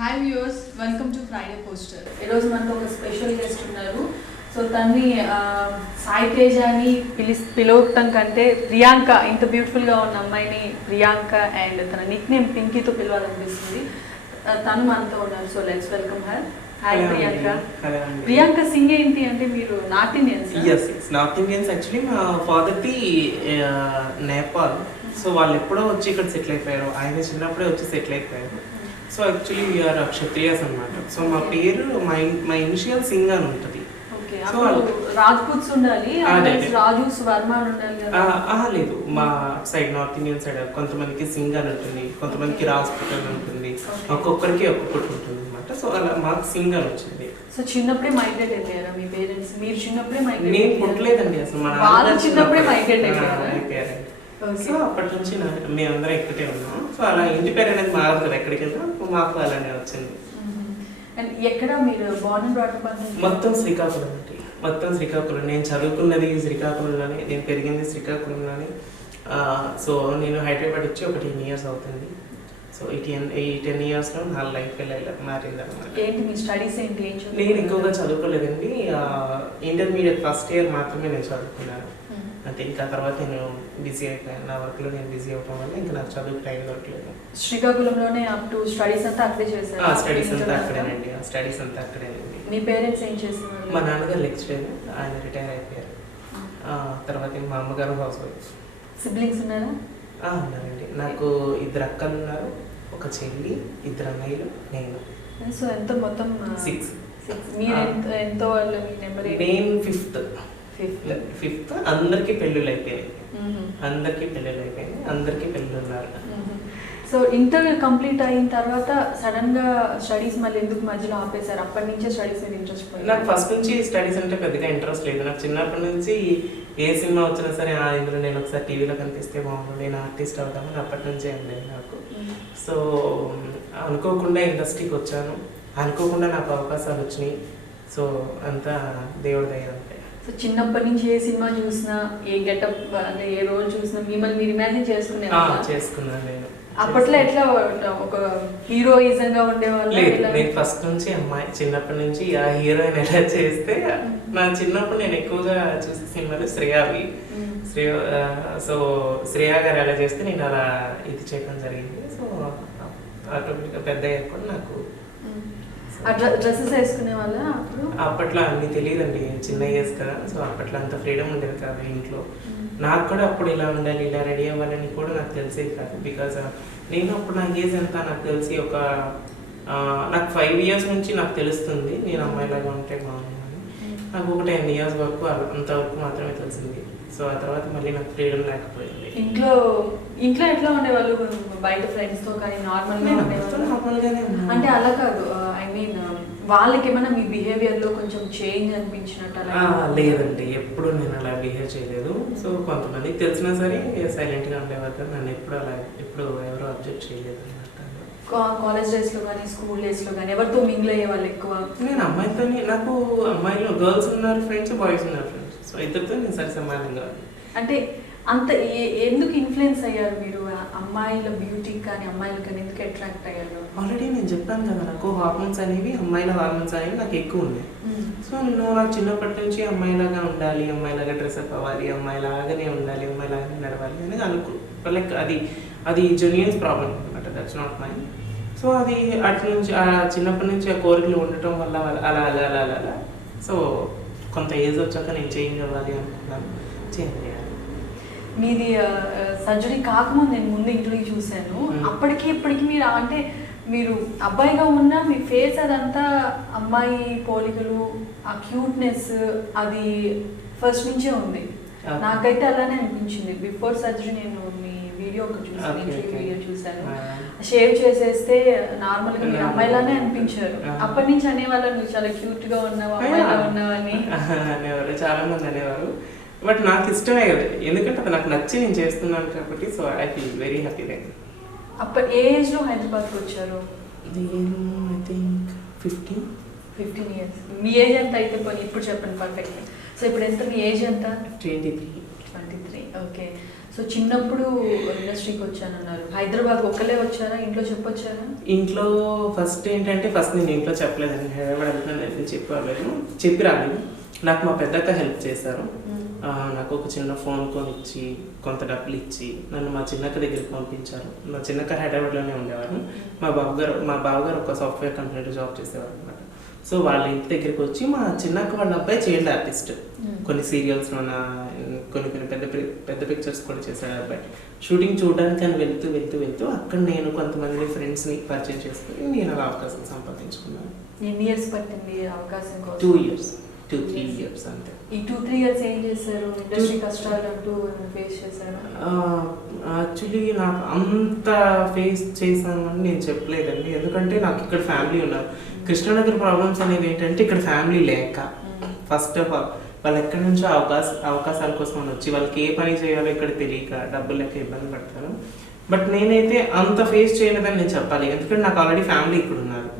Hi viewers, welcome to Friday poster. ఈరోజు మనకు ఒక స్పెషల్ గెస్ట్ ఉన్నారు. సో తన్ని సాయి తేజ అని పిలవటం కంటే ప్రియాంక, ఇంత బ్యూటిఫుల్గా ఉన్న అమ్మాయిని ప్రియాంక అండ్ తన నిక్ నేమ్ పింకీతో పిలవాలనిపిస్తుంది. తను మనతో ఉన్నారు. So let's welcome her. Hi Priyanka. Priyanka Singh ఏంటి అంటే మీరు north Indians? yes north Indians. Actually మా ఫాదర్ది నేపాల్. సో వాళ్ళు ఎప్పుడో వచ్చి ఇక్కడ సెటిల్ అయిపోయారు. ఆయన చిన్నప్పుడే వచ్చి సెటిల్ అయిపోయారు. సో యాక్చువల్లీ వీఆర్ క్షత్రియాస్ అనమాట. సో మా పేరు మా ఇనిషియల్ సింగ్ అని ఉంటుంది. సో రాజ్పుత్స్ ఉండాలి, రాజు వర్మ ఉండాలి కదా? లేదు, మా సైడ్ నార్త్ ఇండియన్ సైడ్ కొంతమందికి సింగ్ అని ఉంటుంది, కొంతమందికి రాజ్పుత్ అని ఉంటుంది, ఒక్కొక్కరికి ఒక్కొక్కటి ఉంటుంది అనమాట. సో అలా మాకు సింగ్ అని వచ్చింది. సో చిన్నప్పుడే మైగ్రేట్ అయిపోయారా మీ పేరెంట్స్? మీరు చిన్నప్పుడే మైగ్రేట్? నేను పుట్టలేదండి అసలు, మా నాన్న చిన్నప్పుడే మైగ్రేట్ అయిపోయారు. సో అప్పటి నుంచి మేమందరం ఇక్కడే ఉన్నాం. సో అలా ఇంటి పేరు అనేది మారదు కదా, ఎక్కడికి వెళ్ళినా మాకు అలానే వచ్చింది. అండ్ ఎక్కడ మీరు బోర్న్ అండ్ బ్రాట్ అప్? మొత్తం శ్రీకాకుళం అండి, మొత్తం శ్రీకాకుళం. నేను చదువుకున్నది శ్రీకాకుళంలోనే, నేను పెరిగింది శ్రీకాకుళంలోనే. సో నేను హైదరాబాద్ వచ్చి ఒక 10 years అవుతుంది. సో ఈ 10 yearsలో నా లైఫ్ ఇలా మారింది అనమాట. ఏంటి మీ స్టడీస్ ఏంటి? నేను ఎక్కువగా చదువుకోలేదండి. ఇంటర్మీడియట్ ఫస్ట్ ఇయర్ మాత్రమే నేను చదువుకున్నాను. అంటే ఇంకా తర్వాత నేను బిజీ అయిపోయాను, నా వర్క్లో నేను బిజీ అవ్వడం వల్ల ఇంకా నాకు చదువు టైం దొరకలేదు. శ్రీకాకుళంలోనే అప్ టు స్టడీస్ అంతా అక్కడే చేశారు? స్టడీస్ అంతా అక్కడేనండి, స్టడీస్ అంతా అక్కడేనండి. మీ పేరెంట్స్ ఏం చేస్తున్నారు? మా నాన్నగారు లెక్చరర్, ఆయన రిటైర్ అయిపోయారు. తర్వాత మా అమ్మగారు హౌస్ వైఫ్. సిబ్లింగ్స్ ఉన్నారా? ఉన్నారండి. నాకు 2 అక్కలు ఉన్నారు, ఒక చెల్లి, 2 అన్నయ్యలు, నేను. సో ఎంత మొత్తం? 6. మీరు ఎంతో వాళ్ళు మీ నెంబర్? నేను ఫిఫ్త్. అందరికీ పెళ్ళిళ్ళు అయిపోయాయి, అందరికీ పెళ్ళిళ్ళు ఉన్నారు. సో ఇంటర్ కంప్లీట్ అయిన తర్వాత సడన్ గా స్టడీస్ మళ్ళీ ఎందుకు మధ్యలో ఆపేశారు? అప్పటి నుంచే స్టడీస్ మీద ఇంట్రెస్ట్ పోయింది? నాకు ఫస్ట్ నుంచి స్టడీస్ అంటే పెద్దగా ఇంట్రెస్ట్ లేదు. నాకు చిన్నప్పటి నుంచి ఏ సినిమా వచ్చినా సరే ఇందులో నేను ఒకసారి టీవీలో కనిపిస్తే బాగుండు, నేను ఆర్టిస్ట్ అవుతామని అప్పటి నుంచే ఉండేది నాకు. సో అనుకోకుండా ఇండస్ట్రీకి వచ్చాను, అనుకోకుండా నాకు అవకాశాలు వచ్చినాయి. సో అంతా దేవుడి దయ అంతే. సో చిన్నప్పటి నుంచి ఏ సినిమా చూసినా, ఏ గెటప్ అంటే ఏ రోల్ చూసినా మిమ్మల్ని మీరు ఇమాజిన్ చేసుకున్నాను నేను. అప్పట్లో ఎట్లా ఒక హీరోయిజం గా ఉండేవాళ్ళు? నేను ఫస్ట్ నుంచి అమ్మాయి, చిన్నప్పటి నుంచి ఆ హీరోయిన్ ఎలా చేస్తే నా చిన్నప్పుడు నేను ఎక్కువగా చూసే సినిమాలు శ్రేయావి. సో శ్రేయా గారు ఎలా చేస్తే నేను అలా ఇది చేయడం జరిగింది. సో ఆటోమేటిక్గా పెద్ద అయ్యాక కూడా నాకు డ్రెస్సెస్ వేసుకునే వాళ్ళ అప్పట్లో అన్ని తెలియదండి, చిన్న ఏజ్ కదా. సో అప్పట్లో అంత ఫ్రీడమ్ ఉండేది కాదు ఇంట్లో. నాకు కూడా అప్పుడు ఇలా ఉండాలి, ఇలా రెడీ అవ్వాలని కూడా నాకు తెలిసేది కాదు. బికాజ్ నేను అప్పుడు నా ఏజ్ ఎంత నాకు తెలిసి నాకు 5 years నుంచి నాకు తెలుస్తుంది నేను అమ్మాయిలాగా ఉంటే బాగుందని. నాకు ఒక 10 years వరకు అంతవరకు మాత్రమే తెలిసింది. సో ఆ తర్వాత మళ్ళీ నాకు ఫ్రీడమ్ లేకపోయింది. ఇంట్లో ఎట్లా ఉండేవాళ్ళు? బయట ఫ్రెండ్స్ తో కానీ నార్మల్గా నార్మల్గానే అంటే అలా కాదు, ఐ మీన్ వాళ్ళకి ఏమైనా మీ బిహేవియర్ లో కొంచెం చేంజ్ అనిపించినట్టు? లేదండి, ఎప్పుడు నేను అలా బిహేవ్ చేయలేదు. సో కొంతమందికి తెలిసినా సరే సైలెంట్ గా ఉండేవారు. నన్ను ఎప్పుడు ఎవరు అబ్జెక్ట్ చేయలేదు అనమాట. కాలేజ్ డేస్ లో కానీ స్కూల్ డేస్ లో కానీ ఎవరితో మింగిల్ అయ్యే వాళ్ళు ఎక్కువ? నేను అమ్మాయితోని, నాకు అమ్మాయిలు గర్ల్స్ ఉన్నారు ఫ్రెండ్స్, బాయ్స్ ఉన్నారు ఫ్రెండ్స్. సో ఇద్దరితో నేను సరి సమానంగా. అంటే అంత ఎందుకు ఇన్ఫ్లుయెన్స్ అయ్యారు మీరు? అమ్మాయిల బ్యూటీ కానీ అమ్మాయిల కానీ ఎందుకు అట్రాక్ట్ అయ్యారు? ఆల్రెడీ నేను చెప్పాను కదా, నాకు హార్మోన్స్ అనేవి, అమ్మాయిల హార్మోన్స్ అనేవి నాకు ఎక్కువ ఉన్నాయి. సో నాకు చిన్నప్పటి నుంచి అమ్మాయిలాగా ఉండాలి, అమ్మాయిలాగా డ్రెస్అప్ అవ్వాలి, అమ్మాయిలాగానే ఉండాలి, అమ్మాయిలాగానే నడవాలి అనేది లైక్ అది జెన్యూన్ ప్రాబ్లం అనమాట. That's not my. సో అది అటు నుంచి చిన్నప్పటి నుంచి ఆ కోరికలు ఉండటం వల్ల అలా అలా అలా అలా అలా సో కొంత ఏజ్ వచ్చాక నేను చేంజ్ అవ్వాలి అనుకున్నాను, చేంజ్ చేయాలి. మీది సర్జరీ కాకముందు నేను ముందు ఇంటర్వ్యూ చూశాను. అప్పటికి ఇప్పటికి మీరు అంటే మీరు అబ్బాయిగా ఉన్న మీ ఫేస్ అదంతా అమ్మాయి పోలికలు, ఆ క్యూట్నెస్ అది ఫస్ట్ నుంచే ఉంది. నాకైతే అలానే అనిపించింది. బిఫోర్ సర్జరీ నేను మీ వీడియో చూసాను, షేవ్ చేసేస్తే నార్మల్ గా మీరు అమ్మాయిలానే అనిపించారు. అప్పటి నుంచి అనేవాళ్ళు నువ్వు చాలా క్యూట్ గా ఉన్నావు, అమ్మాయిలా ఉన్నావు అని అనేవారు, చాలా మంది అనేవారు. బట్ నాకు ఇష్టమే కదా, ఎందుకంటే అది నాకు నచ్చి నేను చేస్తున్నాను కాబట్టి. So I feel very happy. అప్పుడు ఏ ఏజ్ లో హైదరాబాద్కి వచ్చారు? I think 15 years. Me age ఎంత అయితే పోనీ ఇప్పుడు చెప్పండి పర్ఫెక్ట్. సో ఇప్పుడు ఎంత మీ ఏజ్ ఎంత? 23. ఓకే. సో చిన్నప్పుడు ఇండస్ట్రీకి వచ్చానన్నారు. హైదరాబాద్ ఒక్కలే వచ్చారా, ఇంట్లో చెప్పొచ్చారా? ఇంట్లో ఫస్ట్ నేను ఇంట్లో చెప్పలేదండి. హైదరాబాద్ వెళ్తున్నాను చెప్పి రాలేదు. నాకు మా పెద్దక్క హెల్ప్ చేశారు. నాకు ఒక చిన్న ఫోన్ కొనిచ్చి కొంత డబ్బులు ఇచ్చి నన్ను మా చిన్నక్క దగ్గరికి పంపించారు. మా చిన్నక్క హైదరాబాద్లోనే ఉండేవారు. మా బావగారు ఒక సాఫ్ట్వేర్ కంపెనీలో జాబ్ చేసేవారు అనమాట. సో వాళ్ళ ఇంటి దగ్గరికి వచ్చి మా చిన్నక్క వాళ్ళ అబ్బాయి చైల్డ్ ఆర్టిస్ట్, కొన్ని సీరియల్స్లో కొన్ని పెద్ద పిక్చర్స్ కూడా చేశాడు అబ్బాయి. షూటింగ్ చూడడానికి అని వెళ్తూ అక్కడ నేను కొంతమంది ఫ్రెండ్స్ని పరిచయం చేసుకుని నేను అలా అవకాశం సంపాదించుకున్నాను. ఎన్ని ఇయర్స్ పట్టింది అవకాశం కోసం? 2-3 ఇయర్స్ అంతే. ఈ 2-3 ఇయర్స్ ఏం చేశారు? ఇండస్ట్రీ కష్టాలు అంటూ ఫేస్ చేశారా? యాక్చువల్లీ నాకు అంత ఫేస్ చేశాను అని నేను చెప్పలేదండి. ఎందుకంటే నాకు ఇక్కడ ఫ్యామిలీ ఉన్నారు. కృష్ణానగర్ ప్రాబ్లమ్స్ అనేది ఏంటంటే ఇక్కడ ఫ్యామిలీ లేక, ఫస్ట్ ఆఫ్ ఆల్ వాళ్ళు ఎక్కడి నుంచో అవకాశాల కోసం వచ్చి వాళ్ళకి ఏ పని చేయాలో ఇక్కడ తెలియక డబ్బులు లెక్క ఇబ్బంది పడతారు. బట్ నేనైతే అంత ఫేస్ చేయలేదని నేను చెప్పాలి. ఎందుకంటే నాకు ఆల్రెడీ ఫ్యామిలీ ఇక్కడ ఉన్నారు.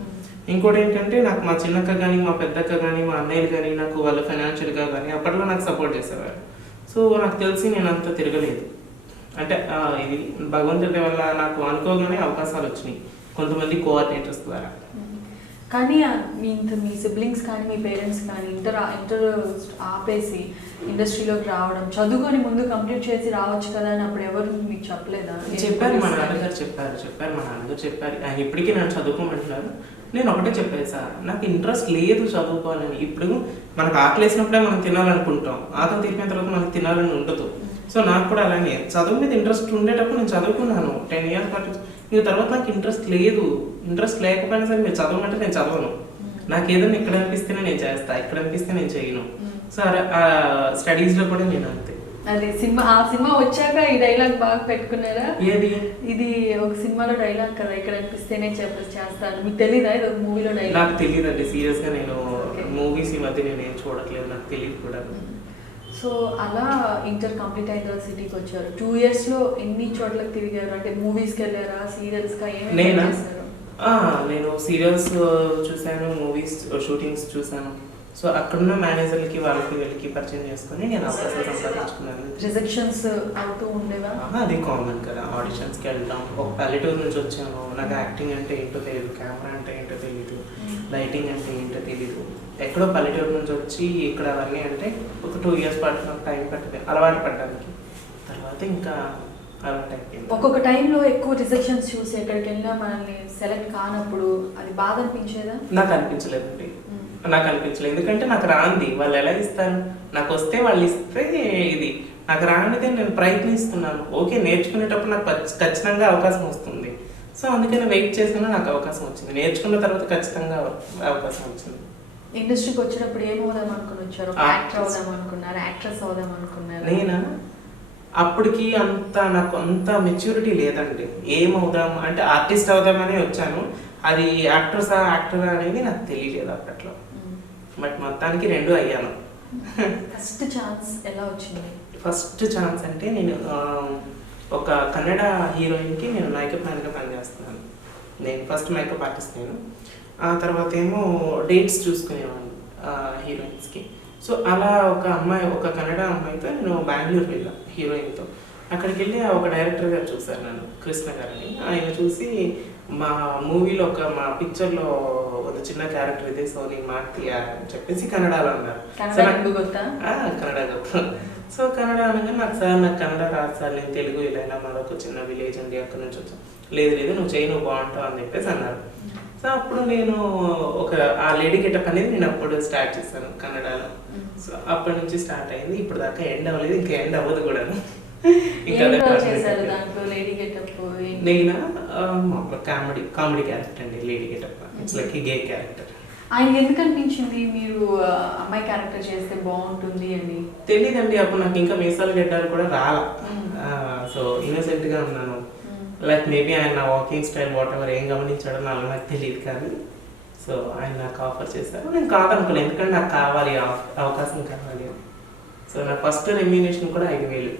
ఇంకోటి ఏంటంటే నాకు మా చిన్నక్క కానీ మా పెద్దక్క కానీ మా అన్నయ్యలు కానీ నాకు వాళ్ళు ఫైనాన్షియల్గా కానీ అప్పట్లో నాకు సపోర్ట్ చేసేవారు. సో నాకు తెలిసి నేను అంత తిరగలేదు. అంటే ఇది భగవంతుడి వల్ల నాకు అనుకోగానే అవకాశాలు వచ్చినాయి కొంతమంది కోఆర్డినేటర్స్ ద్వారా. కానీ మీ సిబ్లింగ్స్ కానీ మీ పేరెంట్స్ కానీ ఇంటర్ ఆపేసి ఇండస్ట్రీలోకి రావడం, చదువుకొని ముందు కంప్లీట్ చేసి రావచ్చు కదా అని అప్పుడు ఎవరు మీకు చెప్పలేదా? చెప్పారు, మా నాన్నగారు చెప్పారు. ఆయన ఇప్పటికీ నన్ను చదువుకోమంటున్నారు. నేను ఒకటే చెప్పాను, సార్ నాకు ఇంట్రెస్ట్ లేదు చదువుకోవాలని. ఇప్పుడు మనకు ఆకలి వేసినప్పుడే మనం తినాలనుకుంటాం, ఆకలి తీరిన తర్వాత మనకు తినాలని ఉండదు. సో నాకు కూడా అలానే చదువు మీద ఇంట్రెస్ట్ ఉండేటప్పుడు నేను చదువుకున్నాను 10 ఇయర్స్ పాటు. ఇంకా తర్వాత నాకు ఇంట్రెస్ట్ లేకపోయినా సరే మీరు చదవమంటే నేను చదవను. నాకు ఏదైనా ఇక్కడ అనిపిస్తేనే నేను చేస్తా, ఇక్కడ అనిపిస్తే నేను చేయను. సో స్టడీస్లో కూడా నేను అంతే. అదే ఆ సినిమా వచ్చాక ఈ డైలాగ్ బాగా పెట్టుకున్నారా? ఏది? ఇది ఒక సినిమాలో డైలాగ్ కదా, ఇక్కడ అనిపిస్తేనే చేస్తాను. మీకు తెలీదా ఇది ఒక మూవీలో డైలాగ్? నాకు తెలియదండి, సీరియస్గా నేను మూవీస్ ఈ మధ్య నేను ఏం చూడట్లేదు, నాకు తెలియదు కూడా. సో అలా ఇంటర్ కంప్లీట్ అయిన తర్వాత సిటీకి వచ్చారు. 2 ఇయర్స్లో ఎన్ని చోట్లకు తిరిగారు? అంటే మూవీస్కి వెళ్ళారా, సీరియల్స్గా ఏమైనా చేశారు? నేను సీరియల్స్ చూశాను, మూవీస్ షూటింగ్స్ చూశాను. సో అక్కడున్న మేనేజర్లకి వీళ్ళకి పరిచయం చేసుకుని నేను అవకాశాలు సంపాదించుకున్నాను. రిజెక్షన్స్ అవుతూ ఉండేవా? అది కామన్ కదా, ఆడిషన్స్కి వెళ్తాం. ఒక పల్లెటూరు నుంచి వచ్చాను, నాకు యాక్టింగ్ అంటే ఏంటో తెలియదు, కెమెరా అంటే ఏంటో తెలియదు, లైటింగ్ అంటే ఏంటో తెలియదు. ఎక్కడో పల్లెటూరు నుంచి వచ్చి ఇక్కడ అవన్నీ అంటే ఒక 2 ఇయర్స్ పాటు నాకు టైం పట్టింది అలవాటు పడడానికి. తర్వాత ఇంకా అలవాటు అయిపోయింది. ఒక్కొక్క టైంలో ఎక్కువ రిజెక్షన్స్ చూసి ఎక్కడికి వెళ్ళినా మనల్ని సెలెక్ట్ కానప్పుడు అది బాధ అనిపించేదా? నాకు అనిపించలేదండి, ఎందుకంటే నాకు రాంది వాళ్ళు ఎలా ఇస్తారు? నాకు వస్తే వాళ్ళు ఇస్తే ఇది, నాకు రానిదే నేను ప్రయత్నిస్తున్నాను. ఓకే, నేర్చుకునేటప్పుడు నాకు ఖచ్చితంగా అవకాశం వస్తుంది. సో అందుకని వెయిట్ చేసినా నాకు అవకాశం వచ్చింది. నేర్చుకున్న తర్వాత ఖచ్చితంగా అవకాశం వచ్చింది. ఇండస్ట్రీకి వచ్చినప్పుడు ఏం అవుదాం అనుకుని వచ్చారు? యాక్టర్ అవుదాం అనుకున్నారు, యాక్ట్రెస్ అవుదాం అనుకున్నారు? నేనా అప్పటికి నాకు అంత మెచ్యూరిటీ లేదండి. ఏమవుదాం అంటే ఆర్టిస్ట్ అవుదామని వచ్చాను. అది యాక్టర్ అనేది నాకు తెలియలేదు అప్పట్లో. బట్ మొత్తానికి 2 అయ్యాను. ఫస్ట్ ఛాన్స్ ఎలా వచ్చింది? ఫస్ట్ ఛాన్స్ అంటే నేను ఒక కన్నడ హీరోయిన్కి నేను మేకప్ మ్యాన్గా పనిచేస్తున్నాను. నేను ఫస్ట్ మేకప్ ఆర్టిస్ట్ నేను. ఆ తర్వాత ఏమో డేట్స్ చూసుకునేవాడిని హీరోయిన్స్కి. సో అలా ఒక కన్నడ అమ్మాయితో నేను బెంగళూరు వెళ్ళాను హీరోయిన్తో. అక్కడికి వెళ్ళి ఒక డైరెక్టర్ గారు చూశారు నన్ను, కృష్ణ గారిని. ఆయన చూసి మా మూవీలో మా పిక్చర్లో ఒక చిన్న క్యారెక్టర్ ఇదే, సో నేను మార్తియా అని చెప్పేసి కన్నడలో అన్నారు. కన్నడ గొప్ప. సో కన్నడ అనగా నాకు కన్నడ రాదు సార్, నేను తెలుగు ఇలా మరొక చిన్న విలేజ్ అండి అక్కడ నుంచి వచ్చాను. లేదు నువ్వు చేయి, నువ్వు బాగుంటావు అని చెప్పేసి అన్నారు. సో అప్పుడు నేను ఆ లేడీ గెటప్ అనేది నేను అప్పుడు స్టార్ట్ చేశాను కన్నడలో. సో అప్పటి నుంచి స్టార్ట్ అయింది, ఇప్పుడు దాకా ఎండ్ అవ్వలేదు, ఇంకా ఎండ్ అవ్వదు కూడా. నేనా కామెడీ క్యారెక్టర్ అండి, lady getup. It's like gay character. ఆయన ఎందుకు అనిపించింది మీరు అమ్మాయి క్యారెక్టర్ చేస్తే బాగుంటుంది అని? తెలియదండి, అప్పుడు నాకు ఇంకా మీసాలు గడ్డాలు కూడా రాలా. సో ఇన్నోసెంట్ గా ఉన్నాను. లైక్ మేబీ ఆయన నా వాకింగ్ స్టైల్ వాట్ ఎవర్ ఏం గమనించాడో నాకు తెలియదు. కానీ సో ఆయన నాకు ఆఫర్ చేశారు, నేను కాదనుకోలేదు. ఎందుకంటే నాకు కావాలి, అవకాశం కావాలి. సో నా ఫస్ట్ రెమ్యూనేషన్ కూడా 5,000.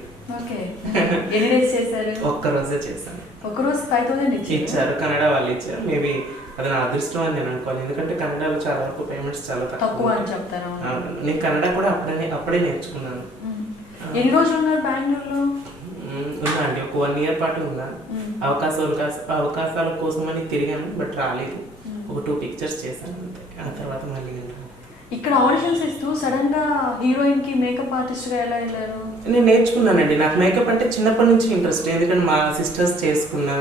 ఒక్క రోజే చేశాను. ఒక్కరోజు 5,000 ఇచ్చారు, కన్నడ వాళ్ళు ఇచ్చారు. మేబీ అది నా అదృష్టం అని నేను అనుకోవాలి. ఎందుకంటే కన్నడలో చాలా వరకు పేమెంట్స్ చాలా తక్కువ అని చెప్తారు. నేను కన్నడ కూడా అప్పుడే నేర్చుకున్నాను. ఎన్ని రోజులు ఉన్నారు బెంగళూరులో? ఉన్నా అండి, ఒక 1 year పాటు ఉన్నా. అవకాశాల కోసమని తిరిగాను, బట్ రాలేదు. ఒక 2 pictures చేశాను అంతే. ఆ తర్వాత మళ్ళీ ఇక్కడ ఆడిషన్స్ ఇస్తూ సడన్ గా హీరోయిన్ కి మేకప్ ఆర్టిస్ట్ గా ఎలా వెళ్ళారు? నేను నేర్చుకున్నానండి. నాకు మేకప్ అంటే చిన్నప్పటి నుంచి ఇంట్రెస్ట్. ఎందుకంటే మా సిస్టర్స్ చేసుకున్నా,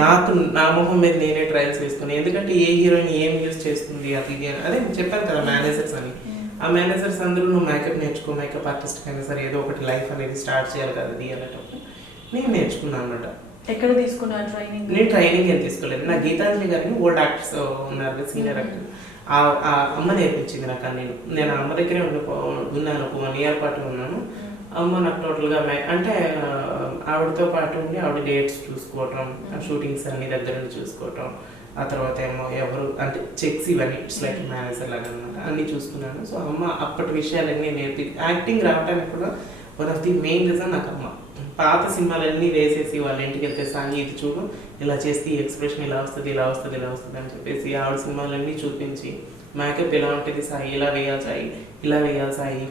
నాకు నా మొహం మీద నేనే ట్రయల్స్ వేసుకున్నాను. ఎందుకంటే ఏ హీరోయిన్ ఏం యూజ్ చేస్తుంది అది ఇది అని, అదే చెప్పాను కదా మేనేజర్స్ అని. ఆ మేనేజర్స్ అందరూ నువ్వు మేకప్ నేర్చుకో, మేకప్ ఆర్టిస్ట్ అయినా సరే ఏదో ఒకటి లైఫ్ అనేది స్టార్ట్ చేయాలి కదా అది అనేటప్పుడు నేను నేర్చుకున్నాను అనమాట. ఎక్కడ తీసుకున్నారు ట్రైనింగ్? నేను ట్రైనింగ్ ఏం తీసుకోలేదు. నా గీతాంజలి గారిని ఓల్డ్ యాక్టర్స్ ఉన్నారు, సీనియర్ యాక్టర్, ఆ అమ్మ నేర్పించింది నాకు. నేను అమ్మ దగ్గరే ఉన్నాను, ఒక 1 year పాటు ఉన్నాను. అమ్మ నాకు టోటల్గా అంటే ఆవిడతో పాటు ఉండి ఆవిడ డేట్స్ చూసుకోవటం, షూటింగ్స్ అన్ని దగ్గర నుండి చూసుకోవటం, ఆ తర్వాత ఏమో ఎవరు అంటే చెక్స్ ఇవన్నీ ఇట్స్ లైక్ మేనేజర్ లాగా అనమాట, అన్నీ చూసుకున్నాను. సో అమ్మ అప్పటి విషయాలన్నీ నేర్పి యాక్టింగ్ రావడానికి కూడా one of the main reason నాకు అమ్మ. పాత సినిమాలన్నీ వేసేసి వాళ్ళ ఇంటికి వెళ్తే సాంగ్ ఇది చూడు ఇలా చేస్తే ఈ ఎక్స్ప్రెషన్ ఇలా వస్తుంది ఇలా వస్తుంది ఇలా వస్తుంది అని చెప్పేసి ఆవిడ సినిమాలన్నీ చూపించి మేకప్ ఎలా ఉంటుంది సాయి, ఇలా వేయాలి సాయి, ఇలా వేయాలి సాయి,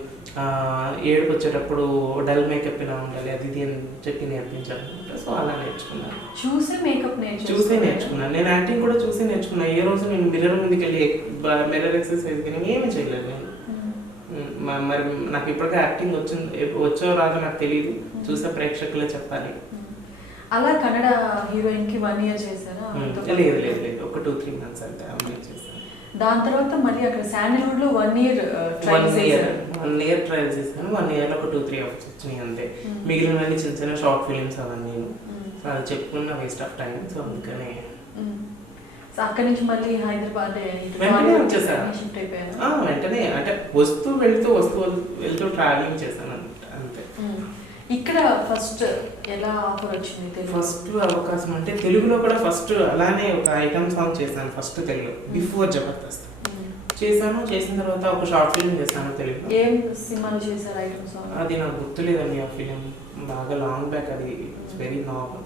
ఏడుపు వచ్చేటప్పుడు డల్ మేకప్ ఇలా ఉండాలి అది ఇది అని చెప్పి నేర్పించాను అనమాట. సో అలా నేర్చుకున్నాను, చూసే నేర్చుకున్నాను. నేను యాక్టింగ్ కూడా చూసే నేర్చుకున్నాను. ఏ రోజు నేను మిర్రర్ ముందుకు వెళ్ళి మిర్రర్ ఎక్సర్సైజ్ కానీ ఏమీ చేయలేదు నేను. మరి నాకు ఇప్పటికే యాక్టింగ్ వచ్చో రాదో నాకు తెలియదు, చూసే ప్రేక్షకులే చెప్పాలి. అలా కన్నడ హీరోయిన్ కి 1 year చేశారా? లేదు, ఒక 2-3 months అంతే అమ్మాయి చేశాను. దాని తర్వాత మళ్ళీ అక్కడ శాండల్వుడ్ లో 1 year ట్రైల్స్ చేశాను. 1 year లో ఒక 2-3 ఆఫర్స్ వచ్చినాయి అంతే. మిగిలినవన్నీ చిన్న చిన్న షార్ట్ ఫిలిమ్స్ అవన్నీ అది చెప్పుకున్న వేస్ట్ ఆఫ్ టైం. సో అందుకనే అక్కడి నుంచి మళ్ళీ హైదరాబాద్ వెంటనే వచ్చేసాను. వెంటనే అంటే వస్తూ వెళ్తూ ట్రావెలింగ్ చేశాను అంతే. ఇక్కడ ఫస్ట్ ఎలా ఆఫర్ వచ్చింది? ఫస్ట్ అవకాశం అంటే తెలుగులో కూడా ఫస్ట్ అలానే ఒక ఐటమ్ సాంగ్ చేశాను ఫస్ట్ తెలుగులో, బిఫోర్ జబర్దస్త్ చేశాను. చేసిన తర్వాత ఒక షార్ట్ ఫిలిం చేశాను తెలుగులో. ఏం సినిమాలు చేశారు ఐటమ్ సాంగ్? అది నాకు గుర్తులేదండి ఆ ఫిలిం, బాగా లాంగ్ బ్యాక్, అది ఇట్స్ వెరీ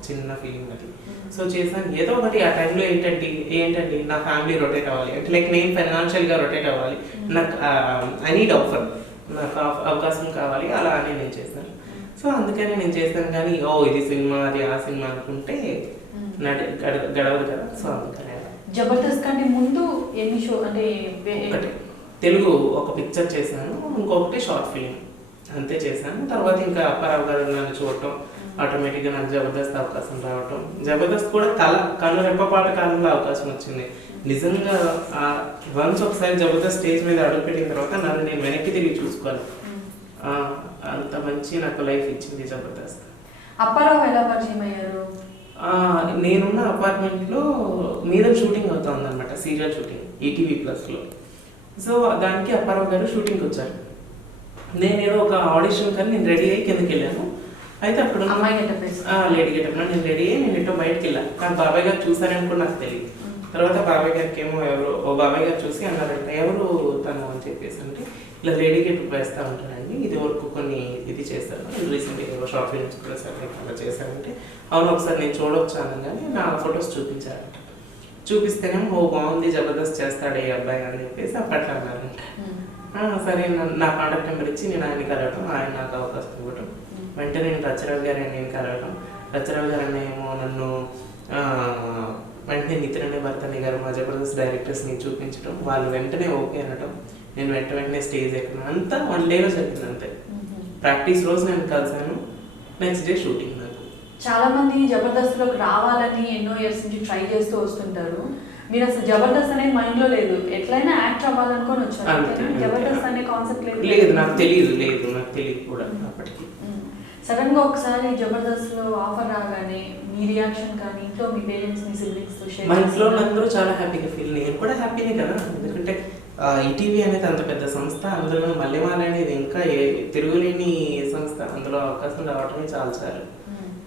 చిన్న ఫిలిం అది. సో చేశాను. ఏదో ఒకటి ఆ టైంలో ఏంటండి నా ఫ్యామిలీ రొటేట్ అవ్వాలి అంటే లైక్ నేను ఫైనాన్షియల్గా రొటేట్ అవ్వాలి, నాకు ఐ నీడ్ ఆఫర్, నాకు అవకాశం కావాలి, అలా అని నేను చేశాను. సో అందుకని నేను చేశాను. కానీ ఇది సినిమా అది ఆ సినిమా అనుకుంటే గడవదు కదా. సో అందుకని జబర్దస్త్ కంటే ముందు ఎన్ని షో అంటే తెలుగు ఒక పిక్చర్ చేశాను, ఇంకొకటి షార్ట్ ఫిలిం అంతే చేశాను. తర్వాత ఇంకా అప్పారావు గారు నన్ను చూడటం, ఆటోమేటిక్గా నాకు జబర్దస్త్ అవకాశం రావటం. జబర్దస్త్ కూడా కళ్ళు రెప్పపాట కాలంలో అవకాశం వచ్చింది. నిజంగా వన్స్ ఒకసారి జబర్దస్త్ స్టేజ్ మీద అడుగుపెట్టిన తర్వాత నన్ను నేను వెనక్కి తిరిగి చూసుకోవాలి, అంత మంచి నాకు లైఫ్ ఇచ్చింది జబర్దస్త్. అప్పారావు ఎలా పరిచయం అయ్యారు? నేనున్న అపార్ట్మెంట్లో మీద షూటింగ్ అవుతా ఉందన్నమాట, సీరియల్ షూటింగ్ ఈటీవీ ప్లస్లో. సో దానికి అప్పారావు గారు షూటింగ్కి వచ్చారు. నేను ఏదో ఒక ఆడిషన్ కానీ నేను రెడీ అయ్యి కిందకి వెళ్ళాను. అయితే అప్పుడు లేడీ గెటప్లో నేను రెడీ అయ్యి నేను ఎటో బయటకు వెళ్ళాను. కానీ బాబాయ్ గారు చూసారని కూడా నాకు తెలియదు. తర్వాత బాబాయ్ గారికి ఏమో బాబాయ్ గారు చూసి అన్నారంట, ఎవరు తను అని చెప్పేసి అంటే ఇలా లేడీ గెటప్ వేస్తూ ఉంటానండి, ఇది వరకు కొన్ని ఇది చేస్తాను, రీసెంట్గా ఏవో షార్ట్ ఫిల్మ్స్ కూడా సార్ అలా చేశానంటే అవును ఒకసారి నేను చూడొచ్చాను కానీ నా ఫొటోస్ చూపించారంట. చూపిస్తేనేమో బాగుంది జబర్దస్త్ చేస్తాడు ఈ అబ్బాయి అని చెప్పేసి అప్పట్లో అన్నారంట. సరే నా కాంటాక్ట్ నెంబర్ ఇచ్చి నేను ఆయన కలవడం, ఆయన నాకు అవకాశం ఇవ్వడం. వెంటనే నేను రచ్చరావు గారు నేను కలవడం, రచ్చరావు గారు అన్న ఏమో నన్ను వెంటనే నితిన్ అనే భర్తని గారు మా జబర్దస్త్ డైరెక్టర్స్ని చూపించడం, వాళ్ళు వెంటనే ఓకే అనడం, నేను వెంటనే స్టేజ్ ఎక్కను, అంతా 1 dayలో జరిగింది అంతే. ప్రాక్టీస్ రోజు నేను కలిసాను, నెక్స్ట్ డే షూటింగ్. నాకు చాలా మంది జబర్దస్త్లోకి రావాలని ఎన్నో ఇయర్స్ నుంచి ట్రై చేస్తూ వస్తుంటారు. మీరు అసలు జబర్దస్త్ అనేది మైండ్ లో లేదు, ఎట్లయినా యాక్ట్ అవ్వాలనుకొని వచ్చారు. జబర్దస్త్ అనే కాన్సెప్ట్ లేదు, నాకు తెలియదు కూడా అప్పటికి. సడన్ గా ఒకసారి జబర్దస్త్ లో ఆఫర్ రాగానే మీ రియాక్షన్ కానీ ఇంట్లో మీ పేరెంట్స్ మీ సిబ్లింగ్స్ తో షేర్? మా ఇంట్లో అందరూ చాలా హ్యాపీగా ఫీల్, నేను కూడా హ్యాపీనే కదా. ఎందుకంటే ఈటీవీ అనేది అంత పెద్ద సంస్థ, అందులో మల్లెమాల అనేది ఇంకా తిరుగులేని సంస్థ, అందులో అవకాశం రావటమే చాలు.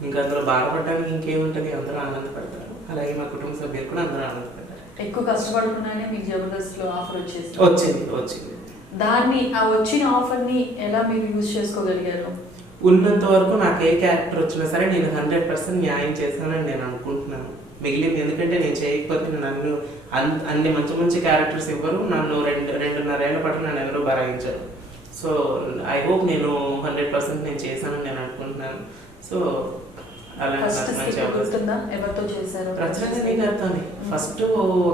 ఇంకా అందులో బాధపడడానికి ఇంకేముంటుంది, అందరూ ఆనందపడతారు. అలాగే మా కుటుంబ సభ్యులు కూడా అందరూ ఆనందపడతారు. ఎక్కువ కష్టపడకుండానే మీకు జబర్దస్త్ లో ఆఫర్ వచ్చింది. దాన్ని ఆ వచ్చిన ఆఫర్ ని ఎలా మీరు యూజ్ చేసుకోగలిగారు? ఉన్నంత వరకు నాకు ఏ క్యారెక్టర్ వచ్చినా సరే నేను 100% న్యాయం చేశానని నేను అనుకుంటున్నాను. మిగిలింది ఎందుకంటే నేను చేయకపోతే నన్ను అన్ని మంచి క్యారెక్టర్స్ ఇవ్వరు, నన్ను 2.5 ఏళ్ల పాటు నన్ను ఎవరూ భరాయించారు. సో ఐ హోప్ నేను 100% నేను చేశానని నేను అనుకుంటున్నాను. సో అలా గుర్తుందా ఎవరితో చేశారు? రచన గారితోనే ఫస్ట్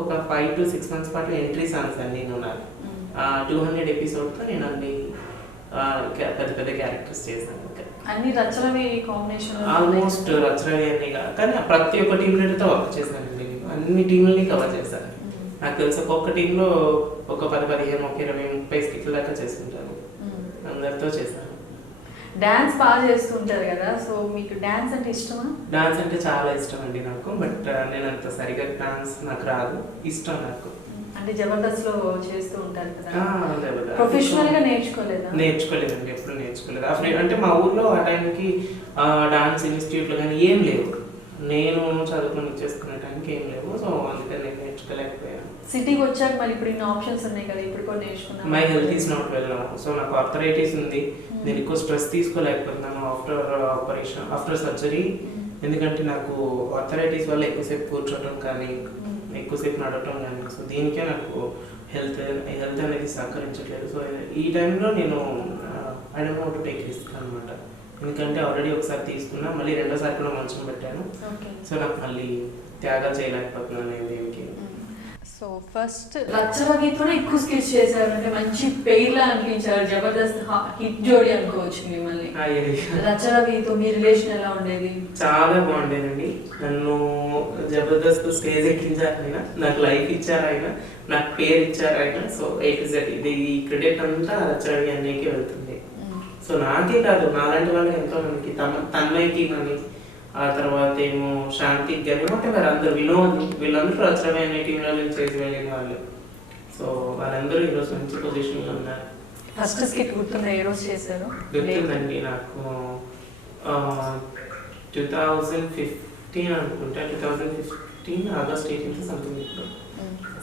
ఒక 5 to 6 months పాటు ఎంట్రీ సాంగ్స్ అన్ని ఉన్నారు. 200 ఎపిసోడ్తో నేను అన్ని పెద్ద పెద్ద క్యారెక్టర్స్ చేశాను. అన్ని రచనవి కాంబినేషన్ ఆల్మోస్ట్ రచనవి అన్ని కానీ ప్రతి ఒక్క టీం లీడర్తో వర్క్ చేశానండి. అన్ని టీంలని కవర్ చేశాను. నాకు తెలిసి ఒక్కొక్క టీంలో ఒక 10, 15, 20, 30 స్కిట్ల దాకా చేస్తుంటాను. అందరితో చేశాను. డాన్స్ బాగా చేస్తుంటారు కదా, సో మీకు డాన్స్ అంటే ఇష్టమా? డాన్స్ అంటే చాలా ఇష్టం అండి నాకు. బట్ నేను అంత సరిగా డాన్స్ నాకు రాదు. ఇష్టం నాకు. అంటే జబర్దస్త్ లో చేస్తూ ఉంటారు కదా, జబర్దస్త్ ప్రొఫెషనల్ గా నేర్చుకోలేదా? నేర్చుకోలేదండి, ఎప్పుడు నేర్చుకోలేదు. అంటే మా ఊర్లో ఆ టైంకి డాన్స్ ఇన్స్టిట్యూట్లు కానీ ఏం లేవు. నేను చదువుకొని చేసుకునే టైంకి ఏం లేవు. సో అందుకని నేను నేర్చుకోలేకపోయాను. సిటీకి వచ్చాక మరి ఇప్పుడు ఇన్ని ఆప్షన్స్ ఉన్నాయి కదా, ఇప్పుడు కూడా నేర్చుకున్నాను. My health is not well. So నాకు ఆర్థరైటిస్ ఉంది. నేను ఎక్కువ స్ట్రెస్ తీసుకోలేకపోతున్నాను ఆఫ్టర్ సర్జరీ. ఎందుకంటే నాకు ఆర్థరైటిస్ వల్ల ఎక్కువసేపు కూర్చోవడం కానీ ఎక్కువసేపు నడవటం కానీ, సో దీనికే నాకు హెల్త్ అనేది సహకరించట్లేదు. సో ఈ టైంలో నేను I don't want to take risk అనమాట. ఎందుకంటే ఆల్రెడీ ఒకసారి తీసుకున్నా, మళ్ళీ రెండోసారి కూడా మంచం పెట్టాను. సో నాకు మళ్ళీ త్యాగాలు చేయలేకపోతున్నాను నేను దీనికి. సో ఫస్ట్ రచ్చవగితోనే ఎక్కువ స్కిట్స్ చేశారు, అంటే మంచి పేర్లా అనిపించారు. జబర్దస్త్ హిట్ జోడి అనుకోవచ్చు మిమ్మల్ని. రచ్చవగితో మీ రిలేషన్ ఎలా ఉండేది? చాలా బాగుండేదండి. నన్ను జబర్దస్త్ స్టేజ్ ఎక్కించారైనా, నాకు లైఫ్ ఇచ్చారైనా, నాకు పేరు ఇచ్చారైనా, సో A to Z ఇది ఈ క్రెడిట్ అంతా రచ్చరవి అన్నయ్యకి వెళ్తుంది. సో నాకే కాదు, నాలాంటి వాళ్ళకి ఎంతో మందికి, తన్మయ్యకి కానీ, ఆ తర్వాత ఏమో శాంతికి కానీ, వాటెవర్ అందరూ వీళ్ళందరూ రచరవి అనే టీంలో చేసి వెళ్ళిన వాళ్ళు. సో వాళ్ళందరూ ఈరోజు మంచి పొజిషన్లో ఉన్నారు. ఫస్ట్ స్కిట్ గుర్తుందా? ఏ రోజు చేశారు? గుర్తుందండి నాకు 2015 అనుకుంటా. 2015 August 18 సంథింగ్. ఇప్పుడు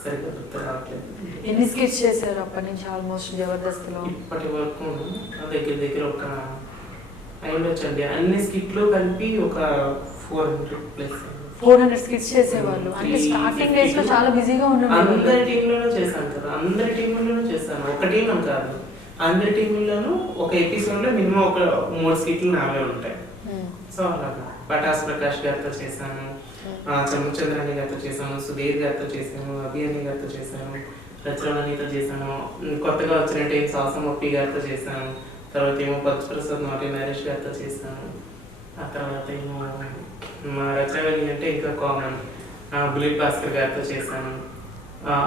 సరిగ్గా గుర్తు రావట్లేదు. ఎన్ని స్కిట్స్ చేశారు అప్పటి నుంచి ఆల్మోస్ట్ జబర్దస్త్లో? ఇప్పటి వరకు దగ్గర ఒక అయ్యుండొచ్చండి. అన్ని స్కిట్లు కలిపి ఒక 400 స్కిట్స్ చేసేవాళ్ళు. అంటే స్టార్టింగ్ డేస్ లో చాలా బిజీగా ఉన్నారు. అందరి టీంలోనూ చేశాను కదా, అందరి టీంలోనూ చేశాను. ఒక టీం అని కాదు, అందరి టీంలోనూ ఒక ఎపిసోడ్ లో మినిమం ఒక 3 స్కిట్లు నావే ఉంటాయి. సో అలాగా పటాస్ ప్రకాష్ గారితో చేశాను, చంద్రని గారితో చేశాను, సుధీర్ గారితో చేశాను, అభియాని గారితో చేశాను, రచనతో చేశాను. కొత్తగా వచ్చినట్టు సాసం ఒప్పి గారితో చేశాను. తర్వాత ఏమో ప్రసాద్ నాటి నరేష్ గారితో చేశాను. ఆ తర్వాత ఏమో మా రచనని అంటే ఇంకా కామన్ బుల్లెట్ భాస్కర్ గారితో చేశాను.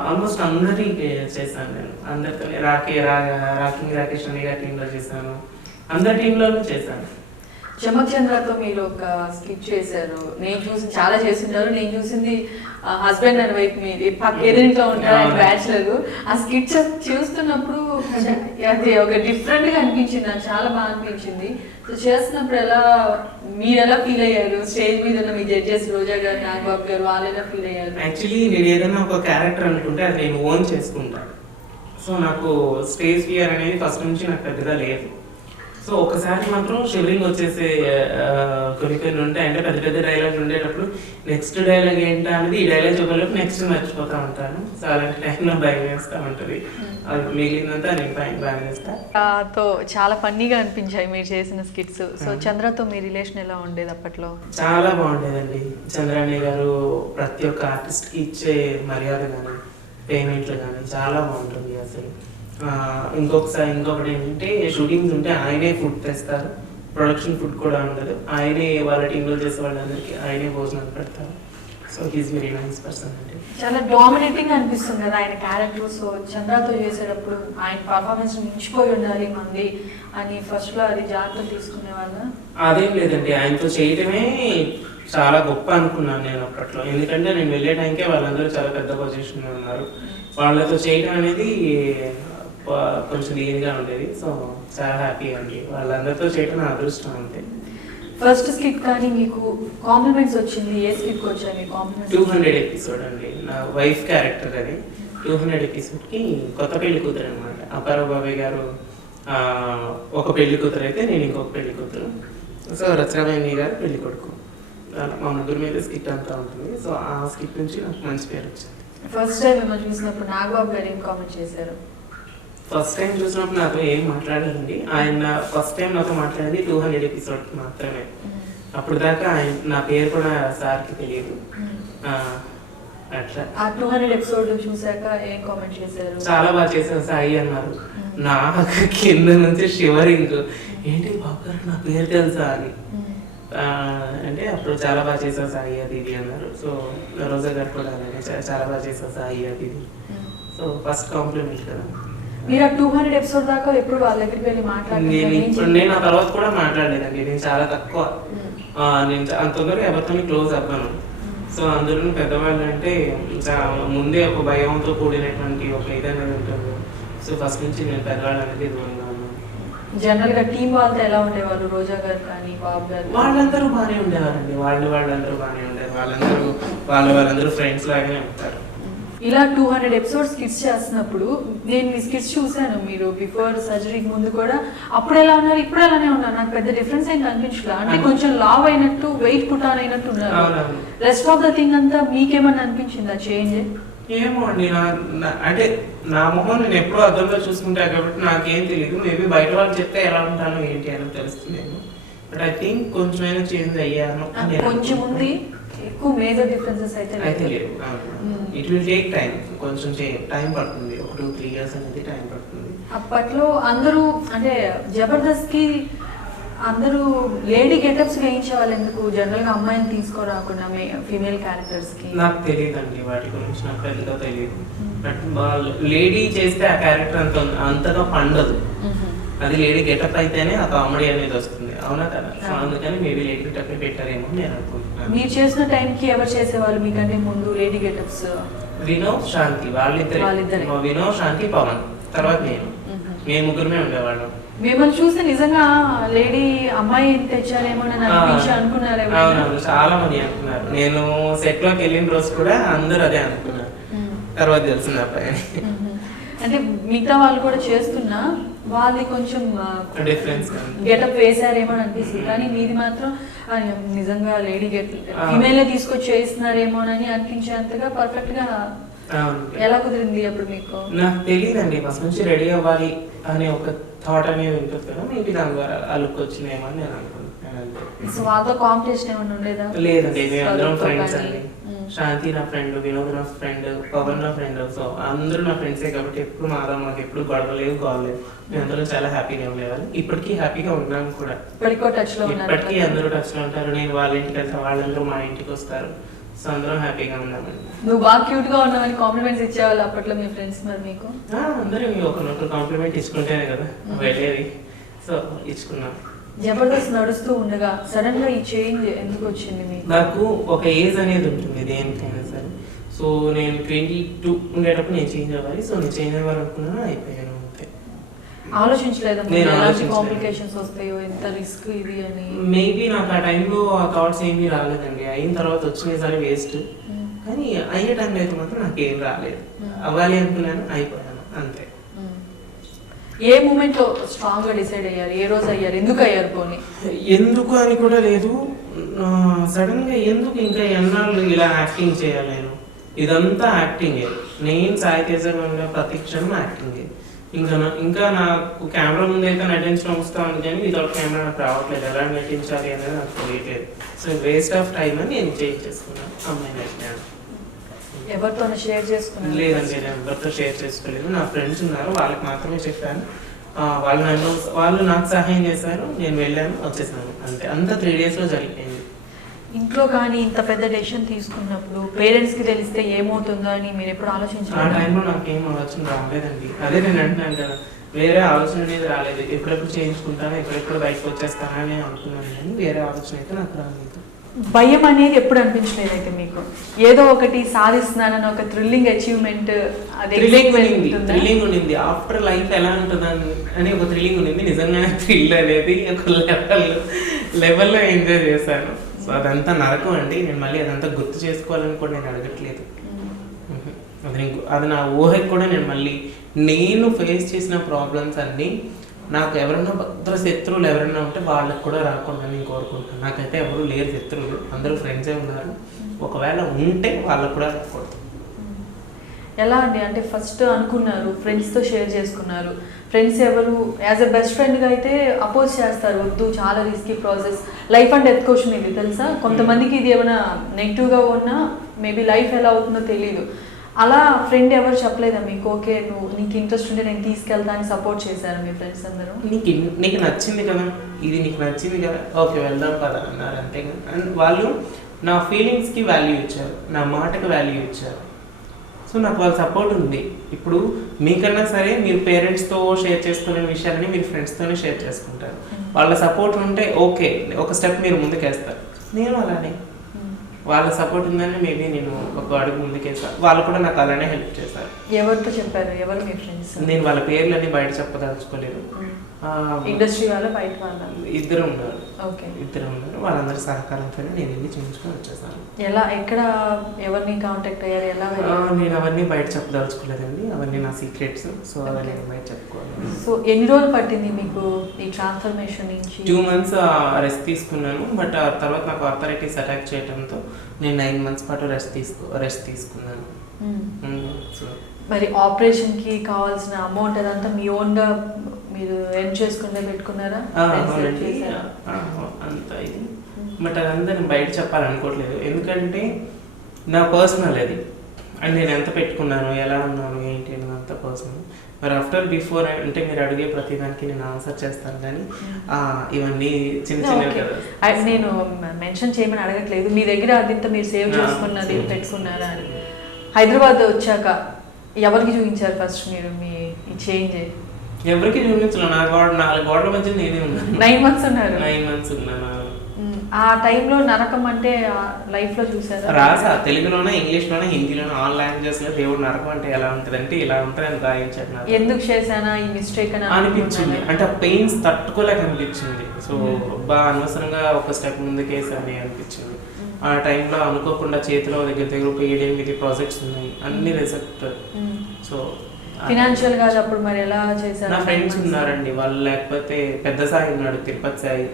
ఆల్మోస్ట్ అందరికి చేశాను నేను. అందరితో రాకేష్ అనే గారి టీంలో చేశాను. అందరి టీంలోనూ చేశాను. చమక్ చంద్రతో మీరు ఒక స్కిట్ చేశారు. నేను చూసి చాలా చేస్తుంటారు. నేను చూసింది హస్బెండ్ అండ్ వైఫ్ మీది పక్క ఎదురింట్లో ఉంటారు బ్యాచులర్. ఆ స్కిట్ చూస్తున్నప్పుడు అది ఒక డిఫరెంట్ గా అనిపించింది, నాకు చాలా బాగా అనిపించింది. సో చేస్తున్నప్పుడు మీరు ఎలా ఫీల్ అయ్యారు? స్టేజ్ మీద ఉన్న మీ జడ్జెస్ రోజా గారు, నాగబాబు గారు, వాళ్ళు ఎలా ఫీల్ అయ్యారు? యాక్చువల్లీ నేను ఏదైనా ఒక క్యారెక్టర్ అనుకుంటే అది నేను ఓన్ చేసుకుంటాను. సో నాకు స్టేజ్ ఫియర్ అనేది ఫస్ట్ నుంచి నాకు పెద్దగా లేదు. సో ఒకసారి మాత్రం షివరింగ్ వచ్చేసే కొన్ని ఉంటాయి. అంటే పెద్ద పెద్ద డైలాగ్ ఉండేటప్పుడు నెక్స్ట్ డైలాగ్ ఏంటా అనేది ఈ డైలాగ్ చెప్పలేపు నెక్స్ట్ మర్చిపోతా ఉంటాను. సో అలాంటి టైంలో భయం వేస్తూ ఉంటుంది. అది మిగిలినంతా నేను భయం వేస్తా. తో చాలా ఫన్నీగా అనిపించాయి మీరు చేసిన స్కిట్స్. సో చంద్రతో మీ రిలేషన్ ఎలా ఉండేది అప్పట్లో? చాలా బాగుండేదండి. చంద్రాణి గారు ప్రతి ఒక్క ఆర్టిస్ట్కి ఇచ్చే మర్యాద కానీ, పేమెంట్లు కానీ చాలా బాగుంటుంది అసలు. ఇంకొకటి ఏంటంటే షూటింగ్స్ ఉంటే ఆయనే ఫుడ్ తెస్తారు. ప్రొడక్షన్ ఫుడ్ కూడా ఉండదు. ఆయనే వాళ్ళ టీంలో చేసే వాళ్ళందరికీ ఆయనే భోజనాలు పెడతారు. So he's very nice person అండి. చాలా డామినేటింగ్ అనిపిస్తుంది కదా ఆయన క్యారెక్టర్. సో చంద్రతో చేసేటప్పుడు ఆయన పర్ఫార్మెన్స్ మించిపోయి ఉండాలి మంది అని ఫస్ట్ లో అది జాగ్రత్త తీసుకునే వాళ్ళ? అదేం లేదండి, ఆయనతో చేయటమే చాలా గొప్ప అనుకున్నాను నేను అప్పట్లో. ఎందుకంటే నేను వెళ్ళే టైంకే వాళ్ళందరూ చాలా పెద్ద పొజిషన్లో ఉన్నారు. వాళ్ళతో చేయడం అనేది కొంచెం ఈజీగా ఉండేది. సో చాలా హ్యాపీ అండి. వాళ్ళందరితో చేయడం నా అదృష్టం అంతే. ఫస్ట్ స్కిట్ కానీ మీకు కాంప్లిమెంట్స్ వచ్చింది? ఏ స్కిట్కి వచ్చాయి మీకు కాంప్లిమెంట్స్? 200 ఎపిసోడ్ అండి. నా వైఫ్ క్యారెక్టర్ అది. 200 ఎపిసోడ్కి కొత్త పెళ్లి కూతురు అనమాట. అప్పారావు బాబాయ్ గారు ఒక పెళ్లి కూతురు అయితే నేను ఇంకొక పెళ్లి కూతురు. సో రచనారాయణ గారు పెళ్లి కొడుకు. మా ముగ్గురు మీద స్కిట్ అంతా ఉంటుంది. సో ఆ స్కిట్ నుంచి నాకు మంచి పేరు వచ్చింది. ఫస్ట్ టైం మిమ్మల్ని చూసినప్పుడు నాగబాబు గారు ఏం కామెంట్ చేశారు? ఫస్ట్ టైం చూసినప్పుడు నాతో ఏం మాట్లాడారండి. ఆయన ఫస్ట్ టైం నాతో మాట్లాడింది 200 ఎపిసోడ్కి మాత్రమే. అప్పుడు దాకా నా పేరు కూడా సార్కి తెలియదు. అట్లా ఆ 200 ఎపిసోడ్ చూసాక ఏం కామెంట్ చేశారు? చాలా బాగా చేశారు సాయి అన్నారు. నాకు కింద నుంచి షివరింగ్, ఏంటి బాబు గారు నా పేరు తెలుసా అని. అంటే అప్పుడు చాలా బాగా చేసావు సాయి అది ఇది అన్నారు. సో రోజా గారు కూడా చాలా బాగా చేసావు సాయి అది ఇది. సో ఫస్ట్ కాంప్లిమెంట్ కదా. మీరు 200 ఎపిసోడ్ దాకా ఎప్పుడు వాళ్ళ దగ్గరికి వెళ్ళి నేను ఆ తర్వాత కూడా మాట్లాడలేదండి. నేను చాలా తక్కువ, నేను అంత తొందరగా ఎవరితో క్లోజ్ అవ్వను. సో అందులో పెద్దవాళ్ళు అంటే ముందే ఒక భయంతో కూడినటువంటి ఒక ఇది అనేది ఉంటుంది. సో ఫస్ట్ నుంచి నేను పెద్దవాళ్ళు అనేది దూరంగా ఉన్నాను. జనరల్ గా టీం వాళ్ళతో ఎలా ఉండేవాళ్ళు? రోజా గారు కానీ బాబు గారు? వాళ్ళందరూ బాగానే ఉండేవారండి. వాళ్ళందరూ బాగానే ఉండేవారు. వాళ్ళందరూ ఫ్రెండ్స్ లాగానే ఉంటారు. ఇలా 200 ఎపిసోడ్స్ స్కిట్స్ చేస్తున్నప్పుడు నేను మీ స్కిట్స్ చూసాను. మీరు బిఫోర్ సర్జరీకి ముందు కూడా అప్పుడు ఎలా ఉన్నారు, ఇప్పుడు అలానే ఉన్నారు. నాకు పెద్ద డిఫరెన్స్ ఏం కనిపించలా. అంటే కొంచెం లావ్ అయినట్టు, వెయిట్ పుట్ ఆన్ అయినట్టు ఉన్నారు. రెస్ట్ ఆఫ్ ద థింగ్ అంతా మీకేమన్నా అనిపించిందా చేంజ్? ఏమో అండి, అంటే నా మొహం నేను ఎప్పుడూ అర్థంలో చూసుకుంటా కాబట్టి నాకేం తెలియదు. మేబీ బయట వాళ్ళు చెప్తే ఎలా ఉంటానో ఏంటి అని తెలుస్తుంది. బట్ ఐ థింక్ కొంచెమైనా చేంజ్ అయ్యాను. కొంచెం ఉంది, ఎక్కువ మేజర్ డిఫరెన్సెస్ అయితే లేదు. ఇట్ విల్ టేక్ టైం, కొంచెం టైం పడుతుంది. ఒక 2-3 years అనేది టైం పడుతుంది. అప్పట్లో అందరూ అంటే జబర్దస్త్ కి అందరూ లేడీ గెటప్స్ వేయించేవాళ్ళు ఎందుకు? జనరల్ గా అమ్మాయిని తీసుకోరాకుండా ఫీమేల్ క్యారెక్టర్స్ కి. నాకు తెలియదండి వాటి గురించి, నాకు పెద్దగా తెలియదు. బట్ లేడీ చేస్తే ఆ క్యారెక్టర్ అంతగా పండదు. అది లేడీ గెటప్ అయితేనే ఆ కామెడీ అనేది వస్తుంది, అవునా కదా? సో అందుకని మేబీ లేడీ గెటప్ పెట్టారేమో నేను అనుకుంటున్నాను. మీరు చేసిన టైంకి ఎవరు చేసేవాళ్ళు మీకంటే ముందు లేడీ గెటప్స్? వినోద్, శాంతి, వాళ్ళిద్దరే. వినోద్, శాంతి, పవన్, తర్వాత మేము ముగ్గురమే ఉండేవాళ్ళం. మిమ్మల్ని చూస్తే నిజంగా లేడీ అమ్మాయి తెచ్చారేమో అని అనుకున్నారు. అవునవును, చాలా మంది అనుకున్నారు. నేను సెట్ లోకి వెళ్ళిన రోజు కూడా అందరూ అదే అనుకున్నారు. తర్వాత తెలిసింది అబ్బాయి. అంటే మిగతా వాళ్ళు కూడా చేస్తున్నా వాళ్ళు కొంచెం డిఫరెన్స్ గెటప్ వేసారేమో అని అనిపిస్తుంది. కానీ మీది మాత్రం నిజంగా లేడీ గెటప్ ఫీమేల్ తీసుకొచ్చి చేస్తున్నారేమో అని అనిపించేంతగా పర్ఫెక్ట్ గా. ఎలా కుదిరింది అప్పుడు మీకు? నాకు తెలియదండి, ఫస్ట్ నుంచి రెడీ అవ్వాలి అనే ఒక థాట్ అనేది ఉంటుంది కదా, మేబీ దాని ద్వారా ఆ లుక్ వచ్చిందేమో అని నేను అనుకుంటున్నాను. సో వాళ్ళతో కాంపిటీషన్ ఏమైనా ఉండేదా? లేదండి, మేము అందరం ఫ్రెండ్స్ అండి. శాంతి నా ఫ్రెండ్, వినోద్ నా ఫ్రెండ్, పవన్ నా ఫ్రెండ్. సో అందరూ నా ఫ్రెండ్సే కాబట్టి ఎప్పుడు మాకు ఎప్పుడు గొడవ లేవు, గోల్ లేవు. మేము అందరూ చాలా హ్యాపీగా ఉండేవాళ్ళు. ఇప్పటికీ హ్యాపీగా ఉన్నాము కూడా. ఇప్పటికీ అందరూ టచ్ లో ఉంటారు. నేను వాళ్ళ ఇంటికి వెళ్తాను, వాళ్ళందరూ మా ఇంటికి వస్తారు. సో అందరం హ్యాపీగా ఉన్నామండి. నువ్వు బాగా క్యూట్ గా ఉన్నావని కాంప్లిమెంట్స్ ఇచ్చేవాళ్ళు అప్పట్లో మీ ఫ్రెండ్స్? మరి మీకు అందరూ ఒకరినొకరు కాంప్లిమెంట్ ఇచ్చుకుంటేనే కదా వెళ్ళేది. సో ఇచ్చుకున్నాం. జబర్దస్త్ నడుస్తూ ఉండగా సడన్ గా ఈ చేంజ్ ఎందుకు వచ్చింది మీకు? నాకు ఒక ఏజ్ అనేది ఉంటుంది దేనికైనా సరే. సో నేను 22 ఉండేటప్పుడు నేను చేంజ్ అవ్వాలి. సో నేను చేంజ్ అవ్వాలనుకున్నాను, అయిపోయాను అంతే. ఆలోచించలేదు కాంప్లికేషన్స్ వస్తాయో, ఎంత రిస్క్ ఇది అని? మేబీ నాకు ఆ టైంలో ఆ థాట్స్ ఏమీ రాలేదండి. అయిన తర్వాత వచ్చినాయి సరే వేస్ట్, కానీ అయ్యే టైంలో అయితే మాత్రం నాకు ఏం రాలేదు. అవ్వాలి అనుకున్నాను, అయిపోయాను అంతే. ఏ మూమెంట్ లో స్ట్రాంగ్ గా డిసైడ్ అయ్యారు? ఏ రోజు అయ్యారు? ఎందుకు అయ్యారు? పోనీ ఎందుకు అని కూడా లేదు, సడన్ గా ఎందుకు ఇంకా ఎన్నాళ్ళు ఇలా యాక్టింగ్ చేయాలి నేను? ఇదంతా యాక్టింగే. నేను సాయి తేజగా ఉండే ప్రతి క్షణం యాక్టింగే. ఇంకా నాకు కెమెరా ముందు అయితే నటించడం వస్తాను, కానీ వితౌట్ కెమెరా నాకు రావట్లేదు. ఎలా నటించాలి అనేది నాకు తెలియట్లేదు. సో వేస్ట్ ఆఫ్ టైం అని నేను చేంజ్ చేసుకున్నాను. అమ్మాయి నటినాను. ఎవరితో షేర్ చేసుకున్నాను? లేదండి, నేను ఎవరితో షేర్ చేసుకోలేదు. నా ఫ్రెండ్స్ ఉన్నారు, వాళ్ళకి మాత్రమే చెప్పాను. వాళ్ళు నాకు సహాయం చేశారు, నేను వెళ్ళాను, వచ్చేసాను అంతే. అంతా 3 days లో జరిగిపోయింది. ఇంట్లో కానీ ఇంత పెద్ద డెసిషన్ తీసుకున్నప్పుడు పేరెంట్స్ కి తెలిస్తే ఏమవుతుందో అని మీరు ఎప్పుడు ఆలోచించారు? ఆ టైంలో నాకు ఏం ఆలోచన రాలేదండి. అదే నేను అంటున్నాను కదా, వేరే ఆలోచన అనేది రాలేదు. ఎప్పుడెప్పుడు చేయించుకుంటాను, ఎప్పుడెప్పుడు బయటకు వచ్చేస్తానని అనుకున్నాను, కానీ వేరే ఆలోచన అయితే నాకు రాలేదు. భయం అనేది ఎప్పుడు అనిపించలేదు అయితే మీకు? ఏదో ఒకటి సాధిస్తున్నానని ఒక థ్రిల్లింగ్ అచీవ్మెంట్, థ్రిల్లింగ్ ఉండింది. ఆఫ్టర్ లైఫ్ ఎలా ఉంటుందని అని ఒక థ్రిల్లింగ్ ఉండింది. నిజంగానే థ్రిల్ అనేది ఒక లెవెల్లో ఎంజాయ్ చేశాను. సో అదంతా నరకం అండి. నేను మళ్ళీ అదంతా గుర్తు చేసుకోవాలని కూడా నేను అడగట్లేదు. అది నా ఊహకి కూడా నేను ఫేస్ చేసిన ప్రాబ్లమ్స్ అన్నీ నాకు ఎవరైనా భద్ర శత్రువులు ఎవరైనా ఉంటే వాళ్ళకి కూడా రాకుండా నేను కోరుకుంటాను. నాకైతే ఎవరు లేరు శత్రువులు, అందరూ ఫ్రెండ్సే ఉన్నారు. ఒకవేళ ఉంటే వాళ్ళకు కూడా రాకూడదు. ఎలా అండి? అంటే ఫస్ట్ అనుకున్నారు, ఫ్రెండ్స్తో షేర్ చేసుకున్నారు, ఫ్రెండ్స్ ఎవరు యాజ్ ఎ బెస్ట్ ఫ్రెండ్గా అయితే అపోజ్ చేస్తారు, వద్దు చాలా risky process, life and death question ఇది తెలుసా, కొంతమందికి ఇది ఏమైనా నెగిటివ్గా ఉన్నా మేబీ లైఫ్ ఎలా అవుతుందో తెలియదు. అలా ఫ్రెండ్ ఎవరు చెప్పలేదా మీకు, ఓకే నువ్వు నీకు ఇంట్రెస్ట్ ఉంటే నేను తీసుకెళ్తా అని సపోర్ట్ చేశారు మీ ఫ్రెండ్స్ అందరూ? నీకు నచ్చింది కదా, ఇది నీకు నచ్చింది కదా, ఓకే వెళ్దాం కదా అన్నారు అంతే. అండ్ వాళ్ళు నా ఫీలింగ్స్కి వాల్యూ ఇచ్చారు, నా మాటకి వాల్యూ ఇచ్చారు. సో నాకు వాళ్ళ సపోర్ట్ ఉంది. ఇప్పుడు మీకన్నా సరే మీరు పేరెంట్స్తో షేర్ చేసుకునే విషయాలని మీరు ఫ్రెండ్స్తోనే షేర్ చేసుకుంటారు. వాళ్ళ సపోర్ట్ ఉంటే ఓకే ఒక స్టెప్ మీరు ముందుకేస్తారు. నేను అలానే వాళ్ళ సపోర్ట్ ఉందని మేబీ నేను ఒక అడుగు ముందుకేసాను. వాళ్ళు కూడా నాకు అలానే హెల్ప్ చేశారు. ఎవరితో చెప్పారు? ఎవరు మీ ఫ్రెండ్స్? నేను వాళ్ళ పేర్లన్నీ బయట చెప్పదలుచుకోలేదు. ఇండస్ట్రీ వాళ్ళ బయట వాళ్ళ? ఇద్దరు ఉన్నారు. ఓకే, ఇద్దరు ఉన్నారు. వాళ్ళందరి సహకారంతో నేను వెళ్ళి చూపించుకొని వచ్చేసాను. ఎలా, ఎక్కడ, ఎవరిని కాంటాక్ట్ అయ్యారు, ఎలా? నేను అవన్నీ బయట చెప్పదలుచుకోలేదండి, అవన్నీ నా సీక్రెట్స్. సో అవన్నీ బయట చెప్పుకోవాలి. సో ఎన్ని రోజులు పట్టింది మీకు ఈ ట్రాన్స్ఫర్మేషన్ నుంచి? 2 months రెస్ట్ తీసుకున్నాను. బట్ ఆ తర్వాత నాకు అథారిటీస్ అటాక్ చేయడంతో నేను 9 months పాటు రెస్ట్ తీసుకున్నాను. సో మరి ఆపరేషన్కి కావాల్సిన అమౌంట్ అదంతా మీ ఓన్గా మీరు ఎర్న్ చేసుకుంటే పెట్టుకున్నారా? అంతా ఇది. బట్ అదంతా నేను బయట చెప్పాలనుకోవట్లేదు, ఎందుకంటే నా పర్సనల్ అది. అండ్ నేను ఎంత పెట్టుకున్నాను, ఎలా ఉన్నాను, ఏంటి అని అంత పర్సనల్. మరి ఆఫ్టర్ బిఫోర్ అంటే మీరు అడిగే ప్రతిదానికి నేను ఆన్సర్ చేస్తాను, కానీ ఇవన్నీ చిన్న చిన్న కదా. నేను మెన్షన్ చేయమని అడగట్లేదు, మీ దగ్గర అదింత మీరు సేవ్ చేసుకున్నది పెట్టుకున్నారా అని. హైదరాబాద్ వచ్చాక ఎవరికి చూపించారు ఫస్ట్ మీరు మీ ఈ చేంజ్? ఎవరికి చూపించలేదు. 4 గోడల మధ్య నేనే ఉన్నాను. 9 months ఉన్నారు. 9 months ఉన్నాను. ఆ టైంలో నరకం అంటే లైఫ్ లో చూసారా? రాసా, తెలుగులోనే, ఇంగ్లీష్లోనే, హిందీలోనే, ఆల్ లాంగ్వేజెస్ లో దేవుడు నరకం అంటే ఎలా ఉంటుంది అంటే ఇలా ఉంటుంది అని రాయించాడు. ఎందుకు చేశానా ఈ మిస్టేక్ అని అనిపించింది. అంటే ఆ పెయిన్స్ తట్టుకోలేక అనిపించింది. సో బాగా అనవసరంగా ఒక స్టెప్ ముందుకేసాని అనిపించింది. ఆ టైంలో అనుకోకుండా చేతిలో దగ్గర ఒక 7-8 ప్రాజెక్ట్స్ ఉన్నాయి, అన్ని రిజెక్ట్. సో ఫినాన్షియల్ గా అప్పుడు మరి ఎలా చేశారు? నా ఫ్రెండ్స్ ఉన్నారండి, వాళ్ళు లేకపోతే పెద్ద సాయి ఉన్నాడు, తిరుపతి సాయి.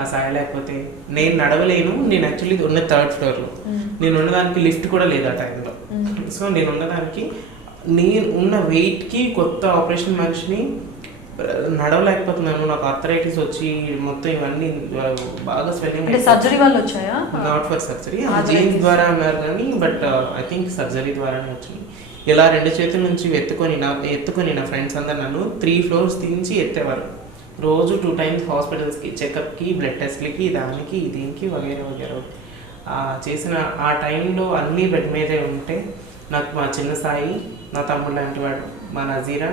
ఆ సాయి లేకపోతే నేను నడవలేను. నేను యాక్చువల్లీ ఉన్న 3rd floor లో, నేను ఉన్నదానికి లిఫ్ట్ కూడా లేదు ఆ టైంలో. సో నేను ఉన్నదానికి, నేను ఉన్న వెయిట్కి కొత్త ఆపరేషన్ మనిషిని నడవలేకపోతున్నాను. నాకు ఆర్థరైటిస్ వచ్చి మొత్తం ఇవన్నీ బాగా స్వెల్లింగ్. సర్జరీ వాళ్ళు వచ్చాయా? నాట్ ఫర్ సర్జరీ, జీన్స్ ద్వారా అన్నారు కానీ, బట్ ఐ థింక్ సర్జరీ ద్వారానే వచ్చింది. ఇలా 2 చేతుల నుంచి ఎత్తుకొని నా ఫ్రెండ్స్ అందరు నన్ను 3 floors దించి ఎత్తేవారు. రోజు 2 times హాస్పిటల్స్కి, చెకప్కి, బ్లడ్ టెస్ట్లకి, దానికి దీనికి వగేరే వగేరే చేసిన. ఆ టైంలో అన్నీ బెడ్ మీదే ఉంటే నాకు మా చిన్న సాయి, నా తమ్ముడు లాంటి వాడు, మా నజీరా,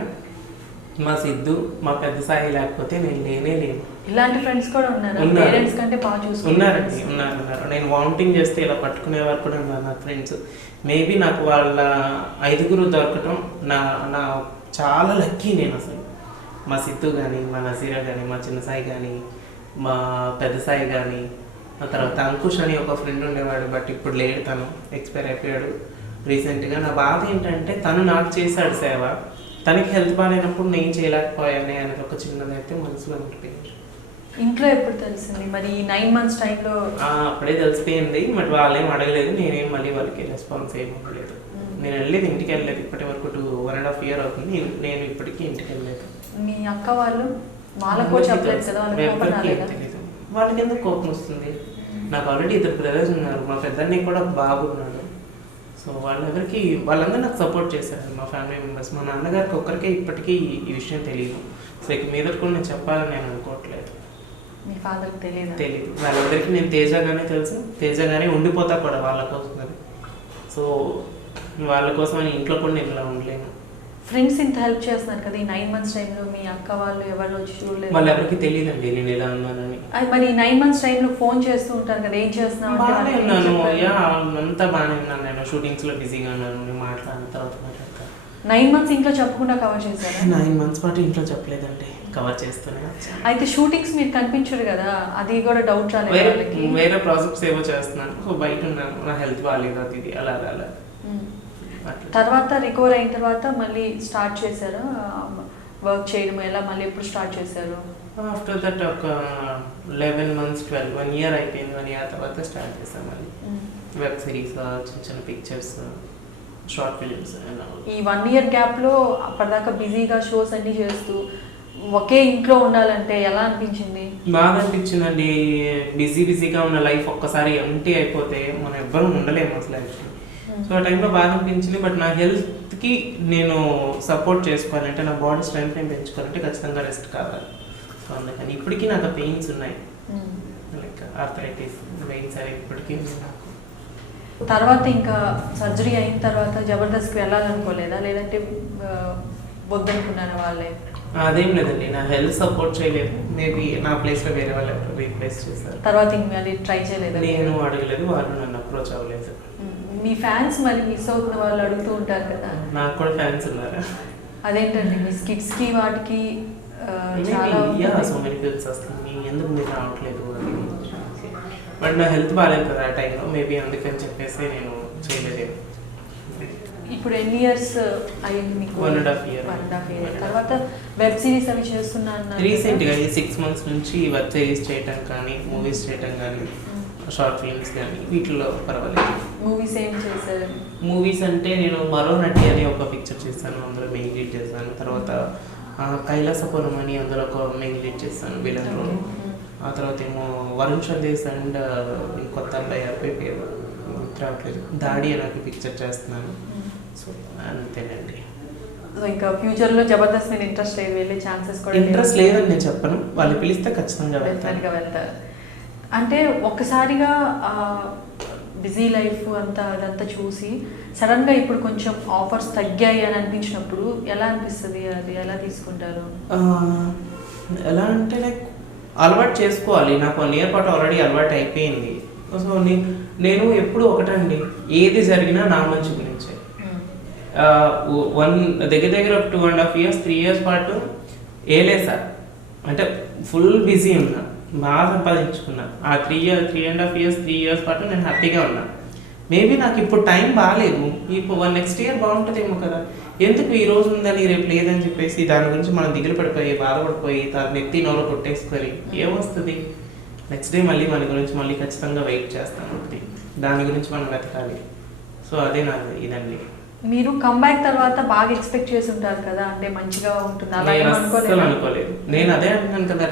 మా సిద్ధు, మా పెద్ద సాయి లేకపోతే నేను లేను. ఇలాంటి ఫ్రెండ్స్ కూడా ఉన్నారు. పేరెంట్స్ కంటే బాగా ఉన్నారండి, ఉన్నారు. నేను వామిటింగ్ చేస్తే ఇలా పట్టుకునేవారు కూడా ఉన్నారు నా ఫ్రెండ్స్. మేబీ నాకు వాళ్ళ 5గురు దొరకటం నా చాలా లక్కీ. నేను అసలు మా సిద్ధు కానీ, మా నజీరా కానీ, మా చిన్న సాయి కానీ, మా పెద్ద సాయి కానీ, ఆ తర్వాత అంకుష్ అని ఒక ఫ్రెండ్ ఉండేవాడు, బట్ ఇప్పుడు లేడు, తను ఎక్స్పైర్ అయిపోయాడు రీసెంట్గా. నా బాధ ఏంటంటే తను నాకు చేశాడు సేవ, తనకి హెల్త్ బాగాలేనప్పుడు నేను చేయలేకపోయానే అనేది ఒక చిన్నదైతే మనసులో ఉండిపోయింది. ఇంట్లో ఎప్పుడు తెలిసింది మరి? 9 months టైంలో అప్పుడే తెలిసిపోయింది. బట్ వాళ్ళేం అడగలేదు, నేనేం మళ్ళీ వాళ్ళకి రెస్పాన్స్ ఏమి ఇవ్వలేదు. నేను వెళ్ళలేదు, ఇంటికి వెళ్ళలేదు. ఇప్పటి వరకు 2.5 years అవుతుంది, నేను ఇప్పటికీ ఇంటికి వెళ్ళలేదు. మీ అక్క వాళ్ళు వాళ్ళకు చెప్పలేదు కదా? వాళ్ళకి ఎందుకు కోపం వస్తుంది? నాకు ఆల్రెడీ 2 brothers ఉన్నారు, మా పెద్దన్ని కూడా బాబు ఉన్నాడు. సో వాళ్ళందరూ నాకు సపోర్ట్ చేశారు, మా ఫ్యామిలీ మెంబర్స్. మా నాన్నగారికి ఒక్కరికే ఇప్పటికీ ఈ విషయం తెలియదు. సో ఇక మీద కూడా నేను చెప్పాలని నేను అనుకోవట్లేదు. మీ ఫాదర్కి తెలియదు. వాళ్ళందరికీ నేను తేజగానే తెలుసు, తేజగానే ఉండిపోతా కూడా వాళ్ళ కోసం. సో వాళ్ళ కోసం అని ఇంట్లో కూడా నేను ఇలా ఉండలేను. ఫ్రెండ్స్ ఇంత హెల్ప్ చేస్తున్నారు కదా ఈ 9 months టైంలో, మీ అక్క వాళ్ళు ఎవరు వచ్చి చూడలేదు? వాళ్ళు ఎవరికి తెలియదండి నేను ఇలా ఉన్నానని. మరి 9 months టైంలో ఫోన్ చేస్తూ ఉంటారు కదా, ఏం చేస్తున్నావు? బాగానే ఉన్నాను, అంతా బాగానే ఉన్నాను. నేను షూటింగ్స్లో బిజీగా ఉన్నాను, నేను మాట్లాడిన తర్వాత మాట్లాడతాను. 9 months ఇంట్లో చెప్పకుండా కవర్ చేశారు? 9 months పాటు ఇంట్లో చెప్పలేదండి, కవర్ చేస్తూనే. అయితే షూటింగ్స్ మీరు కనిపించరు కదా, అది కూడా డౌట్ రాలేదు? వేరే ప్రాజెక్ట్స్ ఏవో చేస్తున్నాను, సో బయట ఉన్నాను, నా హెల్త్ బాగాలేదు, అది ఇది అలా. తర్వాత రికవర్ అయిన తర్వాత మళ్ళీ స్టార్ట్ చేశారు వర్క్ చేయడం? ఎలా మళ్ళీ ఎప్పుడు స్టార్ట్ చేశారు? ఆఫ్టర్ దట్ ఒక 11 months 1 year అయిపోయింది. 1 year తర్వాత స్టార్ట్ చేశాను మళ్ళీ వెబ్ సిరీస్, చిన్న చిన్న పిక్చర్స్. Short films. ఈ 1 year గ్యాప్లో అప్పటిదాకా బిజీగా షోస్ అన్ని చేస్తూ ఒకే ఇంట్లో ఉండాలంటే ఎలా అనిపించింది? బాగా అనిపించిందండి. బిజీగా ఉన్న లైఫ్ ఒక్కసారి ఎంటీ అయిపోతే మనం ఎవ్వరూ ఉండలేము అసలు యాక్చువల్లీ. సో ఆ టైంలో బాగా అనిపించింది. బట్ నా హెల్త్కి నేను సపోర్ట్ చేసుకోవాలంటే, నా బాడీ స్ట్రెంగ్త్ నేను పెంచుకోవాలంటే ఖచ్చితంగా రెస్ట్ కావాలి. సో అందుకని ఇప్పటికీ నాకు పెయిన్స్ ఉన్నాయి, లైక్ ఆర్థరైటిస్ పెయిన్స్ అవి ఇప్పటికీ నాకు. తర్వాత ఇంకా సర్జరీ అయిన తర్వాత జబర్దస్త్కి వెళ్ళాలనుకోలేదా, లేదంటే వద్దనుకున్నారా వాళ్ళే? అదేం లేదండి, నా హెల్త్ సపోర్ట్ చేయలేదు. మేబీ నా ప్లేస్లో వేరే వాళ్ళు ఎవరు రీప్లేస్ చేశారు. తర్వాత ఇంక మళ్ళీ ట్రై చేయలేదు? నేను అడగలేదు, వాళ్ళు నన్ను అప్రోచ్ అవ్వలేదు. మీ ఫ్యాన్స్ మరి మిస్ అవుతున్న వాళ్ళు అడుగుతూ ఉంటారు కదా? నాకు కూడా ఫ్యాన్స్ ఉన్నారు. అదేంటండి మీ స్కిట్స్కి వాటికి చాలా సో మెనీ పీపుల్స్ వస్తుంది, ఎందుకు మీరు రావట్లేదు అని. బట్ నా హెల్త్ బాగాలేదు కదా ఆ టైంలో, మేబీ అందుకని చెప్పేసి నేను చేయలేదు. ఇప్పుడు ఎన్ని ఇయర్స్ అయ్యింది మీకు? 1.5 years. 1.5 years. తర్వాత వెబ్ సిరీస్ అవి చేస్తున్నాను రీసెంట్గా ఈ 6 months నుంచి వెబ్ సిరీస్ చేయటం కానీ, మూవీస్ చేయటం కానీ, షార్ట్ ఫిల్మ్స్ కానీ వీటిలో పర్వాలేదు. మూవీస్ ఏం చేశారు? మూవీస్ అంటే నేను మరో నటి అని ఒక పిక్చర్ చేశాను, అందులో మెయిన్ లీడ్ చేశాను. తర్వాత కైలాసపురం అని అందులో ఒక మెయిన్ లీడ్ చేశాను విలన్ రోల్. ఆ తర్వాత ఏమో వరుణ్ సందేశ్ అండ్ కొత్త అబ్బాయి అబ్బాయి పేరు రావట్లేదు, దాడి అని ఒక పిక్చర్ చేస్తున్నాను. సో అంతేనండి. సో ఇంకా ఫ్యూచర్లో జబర్దస్త్ మీద ఇంట్రెస్ట్ లేదు, వెళ్ళే ఛాన్సెస్ కూడా? ఇంట్రెస్ట్ లేదని నేను చెప్పను, వాళ్ళు పిలిస్తే ఖచ్చితంగా వెళ్తారు. అంటే ఒక్కసారిగా బిజీ లైఫ్ అదంతా చూసి సడన్గా ఇప్పుడు కొంచెం ఆఫర్స్ తగ్గాయి అని అనిపించినప్పుడు ఎలా అనిపిస్తుంది? అది ఎలా తీసుకుంటారు? ఎలా అంటే లైక్ అలవాటు చేసుకోవాలి. నాకు 1 year పాటు ఆల్రెడీ అలవాటు అయిపోయింది. సో నేను ఎప్పుడు ఒకటండి, ఏది జరిగినా నా మంచి గురించే. దగ్గర 2.5 years 3 years పాటు ఏలే సార్, అంటే ఫుల్ బిజీ ఉన్నా, బాగా సంపాదించుకున్నా. ఆ 3.5 years 3 years పాటు నేను హ్యాపీగా ఉన్నా. మేబీ నాకు ఇప్పుడు టైం బాగాలేదు, ఇప్పుడు నెక్స్ట్ ఇయర్ బాగుంటుందేమో కదా, ఎందుకు ఈ రోజు ఉందని రేపు లేదని చెప్పేసి దాని గురించి మనం దిగులు పడిపోయి బాధపడిపోయి దాన్ని ఎత్తి నోలో కొట్టేసుకొని ఏమొస్తుంది? నెక్స్ట్ డే మళ్ళీ మన గురించి మళ్ళీ ఖచ్చితంగా వెయిట్ చేస్తాను, దాని గురించి మనం వెతకాలి. సో అదే నాకు ఇదండి. మీరు కంబ్యాక్ తర్వాత బాగా ఎక్స్పెక్ట్ చేసి ఉంటారు కదా, అంటే మంచిగా ఉంటుంది అనుకోలేదు. నేను అదే అంటున్నాను కదా,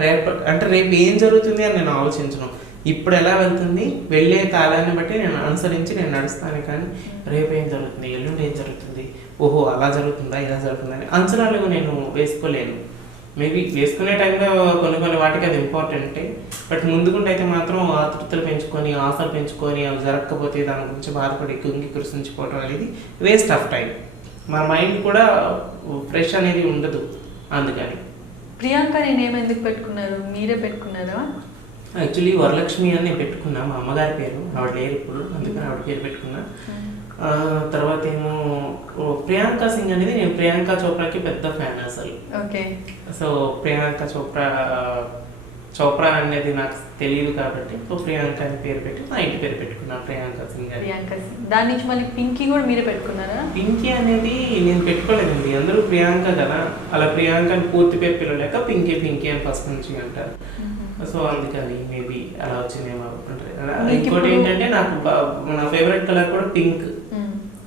రేపు ఏం జరుగుతుంది అని నేను ఆలోచించను. ఇప్పుడు ఎలా వెళ్తుంది, వెళ్ళే కాలాన్ని బట్టి నేను అనుసరించి నేను నడుస్తాను. కానీ రేపు ఏం జరుగుతుంది, ఎల్లుండి ఏం జరుగుతుంది, ఓహో అలా జరుగుతుందా ఇలా జరుగుతుందా అని అంచనాలు నేను వేసుకోలేను. మేబీ వేసుకునే టైంలో కొన్ని వాటికి అది ఇంపార్టెంటే. బట్ ముందుకుంటే అయితే మాత్రం ఆతృతలు పెంచుకొని ఆశలు పెంచుకొని అవి జరగకపోతే దాని గురించి బాధపడి కుంగి కృషించిపోవడం అనేది వేస్ట్ ఆఫ్ టైం. మన మైండ్ కూడా ఫ్రెష్ అనేది ఉండదు. అందుకని ప్రియాంక నేనేం ఎందుకు పెట్టుకున్నారు, మీరే పెట్టుకున్నారా? యాక్చువల్లీ వరలక్ష్మి అని నేను పెట్టుకున్నా, మా అమ్మగారి పేరు, ఆవిడ లేరు ఇప్పుడు, అందుకని ఆవిడ పేరు పెట్టుకున్నా. తర్వాత ఏమో ప్రియాంక సింగ్ అనేది, నేను ప్రియాంక చోప్రాకి పెద్ద ఫ్యాన్ అసలు. ఓకే. సో ప్రియాంక చోప్రా అనేది నాకు తెలియదు కాబట్టి సో ప్రియాంక అని పేరు పెట్టి నా ఇంటి పేరు పెట్టుకున్నాను, ప్రియాంక సింగ్ అని. దాని నుంచి మళ్ళీ పింకీ కూడా మీరే పెట్టుకున్నారా? పింకీ అనేది నేను పెట్టుకోలేదండి, అందరూ ప్రియాంక కదా, అలా ప్రియాంక అని పూర్తి పేరు పిలవలేక పింకీ అని ఫస్ట్ నుంచి అంటారు. సో అందుకని మేబీ అలా వచ్చిందేమో. ఇంకోటి ఏంటంటే నాకు నా ఫేవరెట్ కలర్ కూడా పింక్,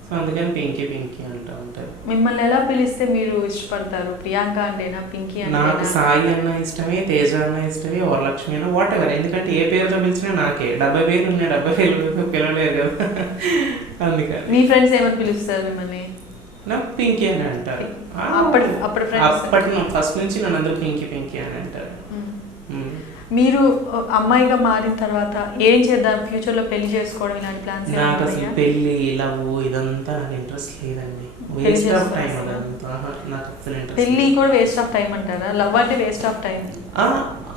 సో అందుకని పింకీ అంటూ ఉంటారు. మిమ్మల్ని ఎలా పిలిస్తే మీరు ఇష్టపడతారు? ప్రియాంక అంటేనా, పింకీ అంటే? నాకు సాయి అన్న ఇష్టమే, తేజ అన్న ఇష్టమే, వరలక్ష్మి అన్న, వాట్ ఎవర్. ఎందుకంటే ఏ పేరుతో పిలిచినా నాకే 70 పేర్లు ఉన్నాయి, 70 పేర్లు పిలవలేదు కదా. అందుకని మీ ఫ్రెండ్స్ ఏమని పిలుస్తారు మిమ్మల్ని? నాకు పింకీ అని అంటారు. అప్పటి ఫస్ట్ నుంచి నన్ను అందరూ పింకీ అని అంటారు. మీరు అమ్మాయిగా మారిన తర్వాత ఏం చేద్దాం, ఫ్యూచర్ లో పెళ్లి చేసుకోవడం ఇలాంటి ప్లాన్స్? నాకు అసలు పెళ్లి లవ్ ఇదంతా ఇంట్రెస్ట్ లేదండి, వేస్ట్ ఆఫ్ టైం అదంతా. నాకు అసలు ఇంట్రెస్ట్. పెళ్లి కూడా వేస్ట్ ఆఫ్ టైం అంటారా? లవ్ అంటే వేస్ట్ ఆఫ్ టైం?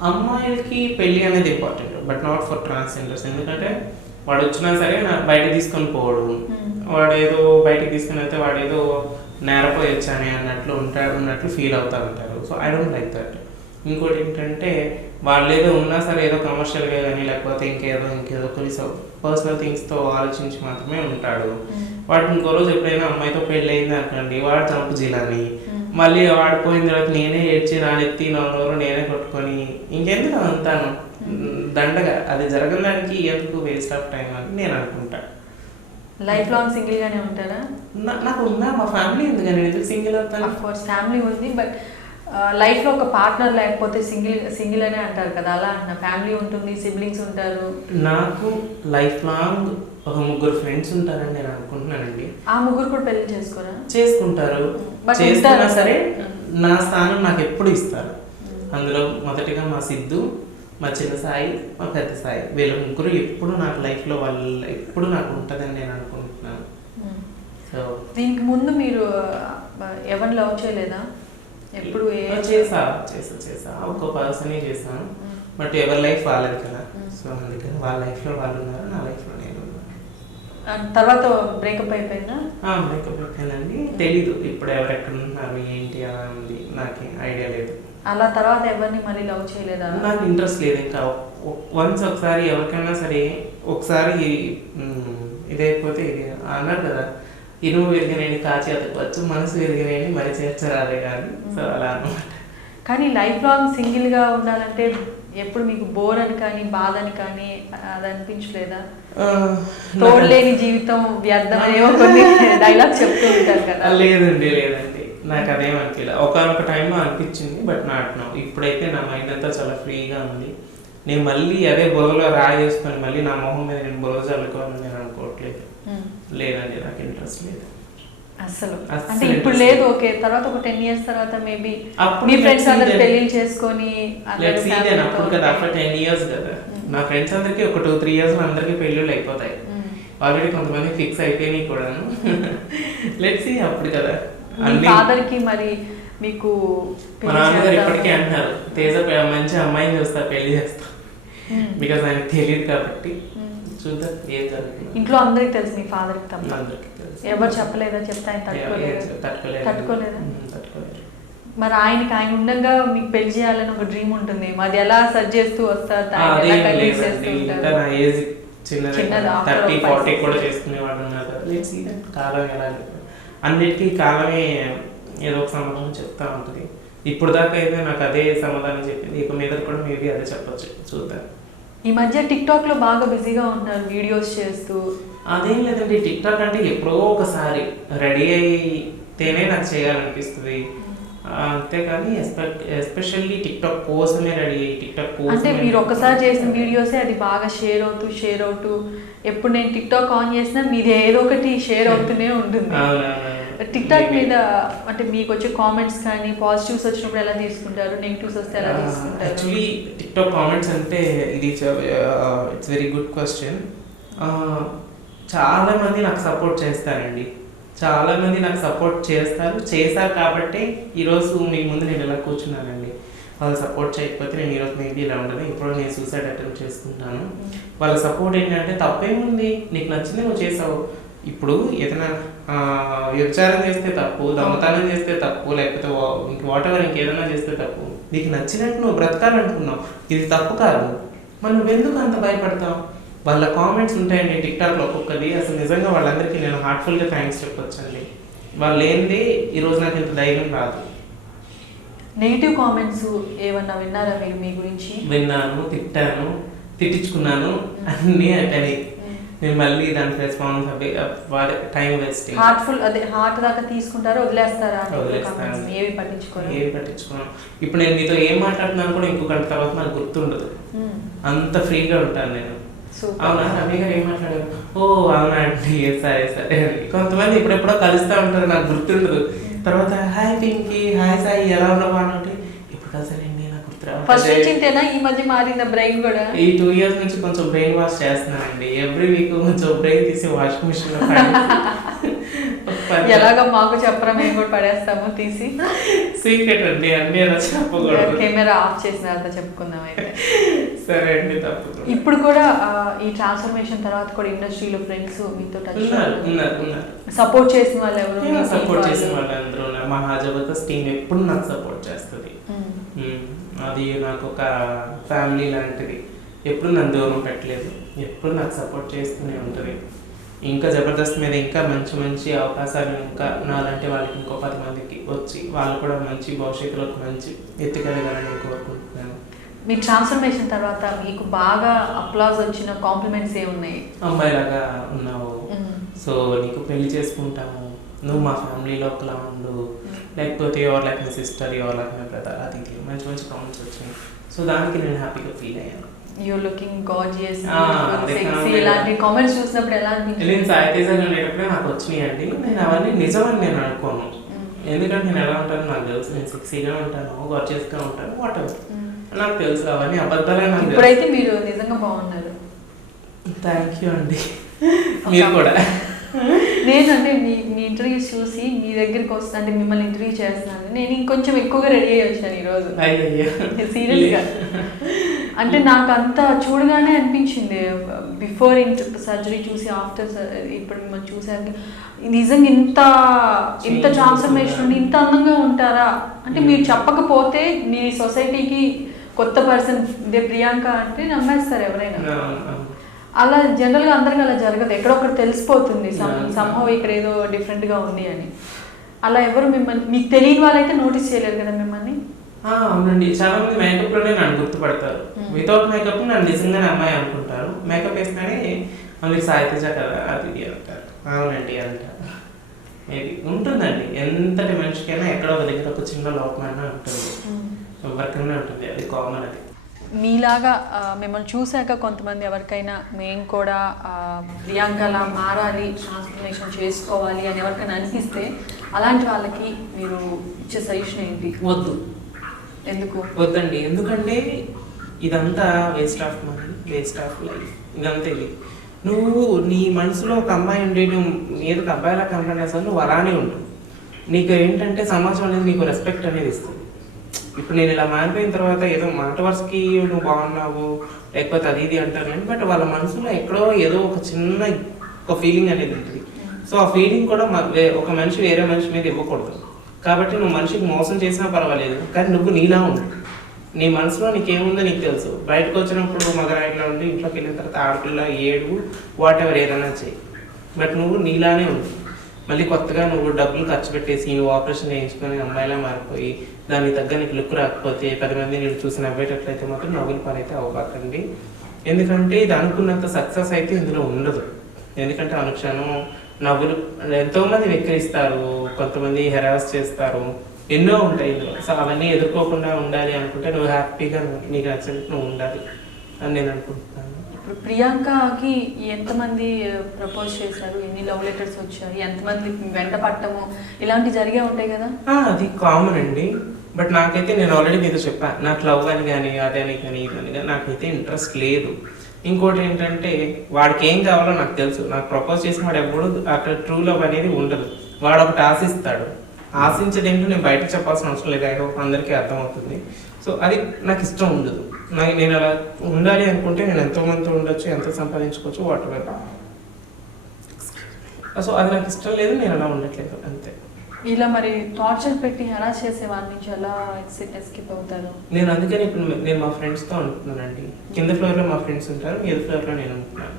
అమ్మాయిలకి పెళ్లి అనేది important, but not for transgenders. ఎందుకంటే వాడు వచ్చినా సరే బయటకు తీసుకొని పోవడం, వాడు ఏదో బయటకు తీసుకుని వెళ్తే వాడు ఏదో నేరపోయి వచ్చానే అన్నట్లు ఫీల్ అవుతా ఉంటారు. So I don't like that. ఇంకోటి ఏంటంటే వాళ్ళు ఏదో ఉన్నా సరే ఏదో కమర్షియల్గా కానీ లేకపోతే ఇంకేదో కొన్ని పర్సనల్ థింగ్స్తో ఆలోచించి మాత్రమే ఉంటాడు. వాడు ఇంకో రోజు ఎప్పుడైనా అమ్మాయితో పెళ్ళి అయింది అనుకోండి, వాడు తలుపు జీలాని మళ్ళీ వాడు పోయిన తర్వాత నేనే ఏడ్చి నానెత్తి నోరు నేనే కొట్టుకొని ఇంకెందుకు అంతాను దండగా. అది జరగడానికి ఎందుకు వేస్ట్ ఆఫ్ టైం అని నేను అనుకుంటా. లైఫ్ లాంగ్ సింగిల్ గానే ఉంటారా? నాకు ఉందా మా ఫ్యామిలీ ఉంది కానీ ఎందుకు సింగిల్ అవుతాను? ఆఫ్ కోర్స్ ఫ్యామిలీ ఉంది, బట్ లైఫ్ లో ఒక పార్ట్నర్ లేకపోతే సింగిల్ అనే అంటారు కదా, అలా అంటున్నా. ఫ్యామిలీ ఉంటుంది, సిబ్లింగ్స్ ఉంటారు. నాకు లైఫ్ లాంగ్ ఒక 3 ఫ్రెండ్స్ ఉంటారని నేను అనుకుంటున్నానండి. ఆ 3 కూడా పెళ్లి చేసుకోరా? చేసుకుంటారు. చేస్తున్నా సరే నా స్థానం నాకు ఎప్పుడు ఇస్తారు. అందులో మొదటిగా మా సిద్ధు, మా చిన్న సాయి, మా పెద్ద సాయి, వీళ్ళ 3 ఎప్పుడు నాకు లైఫ్లో వాళ్ళు ఎప్పుడు నాకు ఉంటుందని నేను అనుకుంటున్నాను. సో దీనికి ముందు మీరు ఎవరిని లవ్ చేయలేదా? ఎప్పుడు చేసా ఒక్క పర్సన్ చేశాను, బట్ ఎవరి లైఫ్ వాళ్ళది కదా. సో అందుకని వాళ్ళ లైఫ్లో వాళ్ళు ఉన్నారు, నా లైఫ్లో నేను ఉన్నాను. తర్వాత బ్రేకప్ అయిపోయిందా? బ్రేకప్ అయిపోయిందండి. తెలీదు ఇప్పుడు ఎవరెక్కడ ఉంటున్నారు ఏంటి అలా ఉంది, నాకేం ఐడియా లేదు. అలా తర్వాత ఎవరిని మళ్ళీ లవ్ చేయలేదా? నాకు ఇంట్రెస్ట్ లేదు ఇంకా. వన్స్ ఒకసారి ఎవరికైనా సరే ఒకసారి ఇదైపోతే ఇది అన్నారు కదా, ఇనుము విరిగినని కాచి అతకవచ్చు, మనసు విరిగినని మరి చేర్చరాలే కానీ. సో అలా అనమాట. కానీ లైఫ్ లాంగ్ సింగిల్గా ఉండాలంటే ఎప్పుడు మీకు బోర్ అని కానీ బాధ అని కానీ అది అనిపించలేదా? తోడలేని జీవితం వ్యర్థం అనేవో కొన్ని డైలాగ్స్ చెప్తూ ఉంటారు కదా. లేదండి నాకు అదేం అనిపించలేదు. ఒకనొక టైంలో అనిపించింది, బట్ నాట్ నౌ. ఇప్పుడైతే నా మైండ్ అంతా చాలా ఫ్రీగా ఉంది. నేను మళ్ళీ అదే బుర్రలో రాయి చేసుకొని మళ్ళీ నా మొహం మీద నేను బుర్ర చల్లుకోవాలని నేను అనుకోవట్లేదు. లేదండి, నాకు ఇంట్రెస్ట్ లేదు అసలు. అంటే ఇప్పుడు లేదు, ఓకే. తర్వాత ఒక 10 years తర్వాత మేబీ మీ ఫ్రెండ్స్ అందరూ పెళ్లిళ్ళు చేసుకొని అప్పుడు కదా, ఆఫ్టర్ 10 years కదా. నా ఫ్రెండ్స్ అందరికి ఒక 2-3 years అందరికి పెళ్ళిళ్ళు అయిపోతాయి. ఆల్రెడీ కొంతమంది ఫిక్స్ అయిపోయినాయి కూడాను. లెట్స్ సీ అప్పుడు కదా. ఫాదర్ కి మరి మీకు మా నాన్నగారు ఇప్పటికే అంటున్నారు, తేజ మంచి అమ్మాయిని చూస్తా, పెళ్లి చేస్తా. బికాస్ ఆయనకు తెలియదు కాబట్టి చూద్దాం ఏం జరుగుతుంది. ఇంట్లో అందరికి తెలుసు, మీ ఫాదర్ కి తప్ప అందరికి తెలుసు. ఎవరు చెప్పలేదా? చెప్తే ఆయన తట్టుకోలేదా? మరి ఆయన ఉండగా మీకు పెళ్లి చేయాలని ఒక డ్రీమ్ ఉంటుంది, మరి ఎలా సర్చ్ చేస్తూ వస్తారు? 30-40 కూడా చేసుకునేవాళ్ళు ఉన్నారు. కాలం ఎలా అన్నిటికీ కాలమే ఏదో ఒక సమాధానం చెప్తా ఉంటుంది. ఇప్పుడు దాకా అయితే నాకు అదే సమాధానం చెప్పింది, ఇక మీద కూడా మేబీ అదే చెప్పచ్చు, చూద్దాం. ఈ మధ్య టిక్టాక్ లో బాగా బిజీగా ఉన్నారు, వీడియోస్ చేస్తూ. అదేం లేదండి, టిక్టాక్ అంటే ఎప్పుడో ఒకసారి రెడీ అయితేనే నాకు చేయాలనిపిస్తుంది, అంతేకాని ఎస్పెషల్లీ టిక్టాక్ కోసమే రెడీ అయ్యి టిక్టాక్ కోసం. అంటే మీరు ఒక్కసారి చేసిన వీడియోసే అది బాగా షేర్ అవుతూ ఎప్పుడు నేను టిక్టాక్ ఆన్ చేసినా మీది ఏదో ఒకటి షేర్ అవుతూనే ఉంటుంది. టిక్టాక్ మీద అంటే మీకు వచ్చే కామెంట్స్ కానీ పాజిటివ్స్ వచ్చినప్పుడు ఎలా తీసుకుంటారు, నెగిటివ్స్ వస్తే ఎలా తీసుకుంటారు? యాక్చువల్లీ టిక్టాక్ కామెంట్స్ అంటే ఇది ఇట్స్ వెరీ గుడ్ క్వశ్చన్. చాలా మంది నాకు సపోర్ట్ చేస్తారండి, చాలా మంది నాకు సపోర్ట్ చేశారు కాబట్టి ఈరోజు మీ ముందు నేను ఇలా కూర్చున్నానండి. వాళ్ళు సపోర్ట్ చేయకపోతే నేను ఈరోజు మేబీ ఇలా ఉండదు, ఇప్పుడు నేను సూసైడ్ అటెంప్ట్ చేసుకుంటాను. వాళ్ళ సపోర్ట్ ఏంటంటే తప్పేముంది, నీకు నచ్చింది నువ్వు చేసావు. ఇప్పుడు ఏదైనా వ్యభిచారం చేస్తే తప్పు, దొంగతనం చేస్తే తప్పు, లేకపోతే వాటెవర్ ఇంకేదైనా చేస్తే తప్పు, నీకు నచ్చినట్టు నువ్వు బ్రతకాలనుకున్నావు, ఇది తప్పు కాదు. మరి నువ్వెందుకు అంత భయపడతావు? వాళ్ళ కామెంట్స్ ఉంటాయండి టిక్టాక్లో ఒక్కొక్కది, అసలు నిజంగా వాళ్ళందరికీ నేను హార్ట్ఫుల్గా థ్యాంక్స్ చెప్పొచ్చండి. వాళ్ళు ఏంది ఈరోజు నాకు ఇంత ధైర్యం రాదు. నెగిటివ్ కామెంట్స్ ఏమన్నా విన్నారా మీరు మీ గురించి? విన్నాను, తిట్టించుకున్నాను, అన్నీ అయిపోయినాయి. నేను మళ్ళీ దానికి రెస్పాన్స్ టైం వేస్టింగ్. హార్ట్ దాకా తీసుకుంటారో వదిలేస్తారా? ఏవి పట్టించుకోను. ఇప్పుడు నేను మీతో ఏం మాట్లాడుతున్నాను కూడా ఇంకో గంట తర్వాత నాకు గుర్తుండదు, అంత ఫ్రీగా ఉంటాను నేను. అవునా రమ్య గారు ఏం మాట్లాడారు, ఓ అవునా అండి, సరే సరే అని. కొంతమంది ఇప్పుడెప్పుడో కలుస్తూ ఉంటారు, నాకు గుర్తుండదు. తర్వాత హాయ్ పింకీ, హాయ్ సాయి, ఎలా ఉన్నావు అంటే ఇప్పుడు కలిసానండి, నాకు గుర్తురావు. ఫస్ట్ వచ్చింటేనా ఈ మధ్య మారిందా బ్రెయిన్ కూడా? ఈ 2 years నుంచి కొంచెం బ్రెయిన్ వాష్ చేస్తున్నానండి. ఎవ్రీ వీక్ కొంచెం బ్రెయిన్ తీసి వాషింగ్ మిషన్ లో ఎలాగో మాకు చెప్పరా, మేము కూడా పడేస్తాము తీసి. సీక్రెట్ అండి, అన్ని అలా చెప్పకూడదు. కెమెరా ఆఫ్ చేసిన తర్వాత చెప్పుకుందాం అయితే. సరే అండి, తప్పకుండా. ఇప్పుడు కూడా ఈ ట్రాన్స్ఫర్మేషన్ తర్వాత కూడా ఇండస్ట్రీలో ఫ్రెండ్స్ మీతో టచ్ ఉన్నారు. సపోర్ట్ చేసిన వాళ్ళు ఎవరు? సపోర్ట్ చేసిన వాళ్ళు అందరూ ఉన్నారు. మా జబర్దస్త్ టీం ఎప్పుడు నాకు సపోర్ట్ చేస్తుంది. అది నాకు ఒక ఫ్యామిలీ లాంటిది. ఎప్పుడు నన్ను దూరం పెట్టలేదు, ఎప్పుడు నాకు సపోర్ట్ చేస్తూనే ఉంటుంది. ఇంకా జబర్దస్త్ మీద ఇంకా మంచి మంచి అవకాశాలు ఇంకా నాలంటే వాళ్ళకి ఇంకో 10 మందికి వచ్చి వాళ్ళు కూడా మంచి భవిష్యత్తులోకి మంచి ఎత్తుకెదగాలని కోరుకుంటున్నాను. మీ ట్రాన్స్ఫర్మేషన్ తర్వాత మీకు బాగా అప్లాజ్ వచ్చిన కాంప్లిమెంట్స్ ఏమున్నాయి? అమ్మాయిలాగా ఉన్నావు, సో నీకు పెళ్లి చేసుకుంటాము, నువ్వు మా ఫ్యామిలీలో ఒకలా ఉండు, లేకపోతే ఎవరు లైక్ మై సిస్టర్, ఎవరు లైక్ మై బ్రదర్, అది ఇది మంచి మంచి కామెంట్స్ వచ్చినాయి. సో దానికి నేను హ్యాపీగా ఫీల్ అయ్యాను. యూర్ లుకింగ్ గార్జియస్, అదే సెక్సీ, ఇలాంటి కామెంట్స్ చూసినప్పుడు ఎలా అనిపించింది? నేను సాయితేజాగా ఉండేటప్పుడే నాకు వచ్చినాయండి. నేను అవన్నీ నిజమని నేను అనుకోను, ఎందుకంటే నేను ఎలా ఉంటాను నాకు తెలుసు. నేను సెక్సీగా ఉంటాను, గార్జియస్గా ఉంటాను, వాట్ ఎవర్ నాకు తెలుసు. అవన్నీ అబద్ధాలే నాకు తెలుసు. ఇప్పుడైతే మీరు నిజంగా బాగున్నారు. థ్యాంక్ యూ అండి. మీరు కూడా. నేనంటే మీ ఇంటర్వ్యూస్ చూసి మీ దగ్గరికి వస్తా అంటే మిమ్మల్ని ఇంటర్వ్యూ చేస్తున్నాను, నేను ఇంకొంచెం ఎక్కువగా రెడీ అయ్యి వచ్చాను ఈరోజు. సీరియస్గా అంటే నాకు అంతా చూడగానే అనిపించింది, బిఫోర్ సర్జరీ చూసి ఆఫ్టర్ ఇప్పుడు మిమ్మల్ని చూసాక నిజంగా ఇంత ట్రాన్స్ఫర్మేషన్ ఉండి ఇంత అందంగా ఉంటారా అంటే మీరు చెప్పకపోతే మీ సొసైటీకి కొత్త పర్సన్ ఇదే ప్రియాంక అంటే నమ్మేస్తారు ఎవరైనా. అలా జనరల్గా అందరికి అలా జరగదు, ఎక్కడొక్కడ తెలిసిపోతుంది సంహవ్ ఇక్కడ ఏదో డిఫరెంట్గా ఉంది అని. అలా ఎవరు మిమ్మల్ని మీకు తెలియని వాళ్ళైతే నోటీస్ చేయలేరు కదా మిమ్మల్ని. అవునండి, చాలా మంది మేకప్ లోనే నన్ను గుర్తుపడతారు. వితౌట్ మేకప్ నన్ను నిజంగానే అమ్మాయి అనుకుంటారు, మేకప్ వేసినానే మళ్ళీ సాయితేజ కదా అది ఇది అంటారు. అవునండి అంటారు. మేబీ ఉంటుందండి, ఎంతటి మనిషికైనా ఎక్కడో ఒక దగ్గర ఒక చిన్న లోపమైనా ఉంటుంది, ఎవరికైనా ఉంటుంది, అది కామన్. అది మీలాగా మిమ్మల్ని చూశాక కొంతమంది ఎవరికైనా మేము కూడా ప్రియాంకలా మారాలి, ట్రాన్స్ఫర్మేషన్ చేసుకోవాలి అని ఎవరికైనా అనిపిస్తే అలాంటి వాళ్ళకి మీరు ఇచ్చే సజెషన్ ఏంటి? వద్దు. ఎందుకు వద్దండి, ఎందుకంటే ఇదంతా waste of money, waste of life. ఇదంతా ఇది నువ్వు నీ మనసులో ఒక అమ్మాయి ఉండి నువ్వు ఏదో ఒక అబ్బాయిలా కంపెనీ అసలు నువ్వు అలానే ఉంటుంది. నీకు ఏంటంటే సమాజం అనేది నీకు రెస్పెక్ట్ అనేది ఇస్తుంది. ఇప్పుడు నేను ఇలా మారిపోయిన తర్వాత ఏదో మాట వరుసకి నువ్వు బాగున్నావు లేకపోతే అది ఇది అంటారు కానీ బట్ వాళ్ళ మనసులో ఎక్కడో ఏదో ఒక చిన్న ఒక ఫీలింగ్ అనేది ఉంటుంది. సో ఆ ఫీలింగ్ కూడా ఒక మనిషి వేరే మనిషి మీద ఇవ్వకూడదు. కాబట్టి నువ్వు మనిషికి మోసం చేసినా పర్వాలేదు, కానీ నువ్వు నీలా ఉండు. నీ మనసులో నీకేముందో నీకు తెలుసు. బయటకు వచ్చినప్పుడు మగరాయిలో ఉండి ఇంట్లోకి వెళ్ళిన తర్వాత ఆడపిల్ల ఏడు వాట్ ఎవర్ ఏదైనా చేయి, బట్ నువ్వు నీలానే ఉండు. మళ్ళీ కొత్తగా నువ్వు డబ్బులు ఖర్చు పెట్టేసి నువ్వు ఆపరేషన్ చేయించుకొని అమ్మాయిలా మారిపోయి దానికి తగ్గ నీకు లుక్ రాకపోతే 10 మంది నేను చూసి నవ్వేటట్లయితే మాత్రం నవ్వుల పని అయితే అవ్వకండి. ఎందుకంటే ఇది అనుకున్నంత సక్సెస్ అయితే ఇందులో ఉండదు. ఎందుకంటే అనుక్షణం నవ్వులు ఎంతోమంది వెక్కిరిస్తారు, కొంతమంది హెరాస్ చేస్తారు, ఎన్నో ఉంటాయి ఇందులో. సో అవన్నీ ఎదుర్కోకుండా ఉండాలి అనుకుంటే నువ్వు హ్యాపీగా నీకు నచ్చినట్టు నువ్వు ఉండాలి అని నేను అనుకుంటున్నాను. ఇప్పుడు ప్రియాంకకి ఎంతమంది ప్రపోజ్ చేశారు, ఎన్ని లవ్ లెటర్స్ వచ్చాయి, ఎంతమంది వెంట పట్టము ఇలాంటివి జరిగే ఉంటాయి కదా? అది కామన్ అండి. బట్ నాకైతే నేను ఆల్రెడీ మీతో చెప్పాను, నాకు లవ్ అని కానీ అదని కానీ ఇదని కానీ నాకైతే ఇంట్రెస్ట్ లేదు. ఇంకోటి ఏంటంటే వాడికి ఏం కావాలో నాకు తెలుసు. నాకు ప్రపోజ్ చేసిన వాడు ఎప్పుడు అక్కడ ట్రూ లవ్ అనేది ఉండదు. వాడు ఒకటి ఆశిస్తాడు, ఆశించేది ఏంటో నేను బయటకు చెప్పాల్సిన అవసరం లేదు, ఐ హోప్ అందరికీ అర్థమవుతుంది. సో అది నాకు ఇష్టం ఉండదు. నేను అలా ఉండాలి అనుకుంటే నేను ఎంతోమందితో ఉండొచ్చు, ఎంత సంపాదించుకోవచ్చు, వాట్ ఎవర్. సో అది నాకు ఇష్టం లేదు, నేను అలా ఉండట్లేదు అంతే. ఇలా మరి టార్చర్ పెట్టి ఎలా చేసే వాళ్ళ నుంచి ఎలా ఎస్కేప్ అవుతారు? నేను అందుకని ఇప్పుడు నేను మా ఫ్రెండ్స్తో ఉంటున్నానండి. కింద ఫ్లోర్లో మా ఫ్రెండ్స్ ఉంటారు, మీద ఫ్లోర్లో నేను ఉంటున్నాను.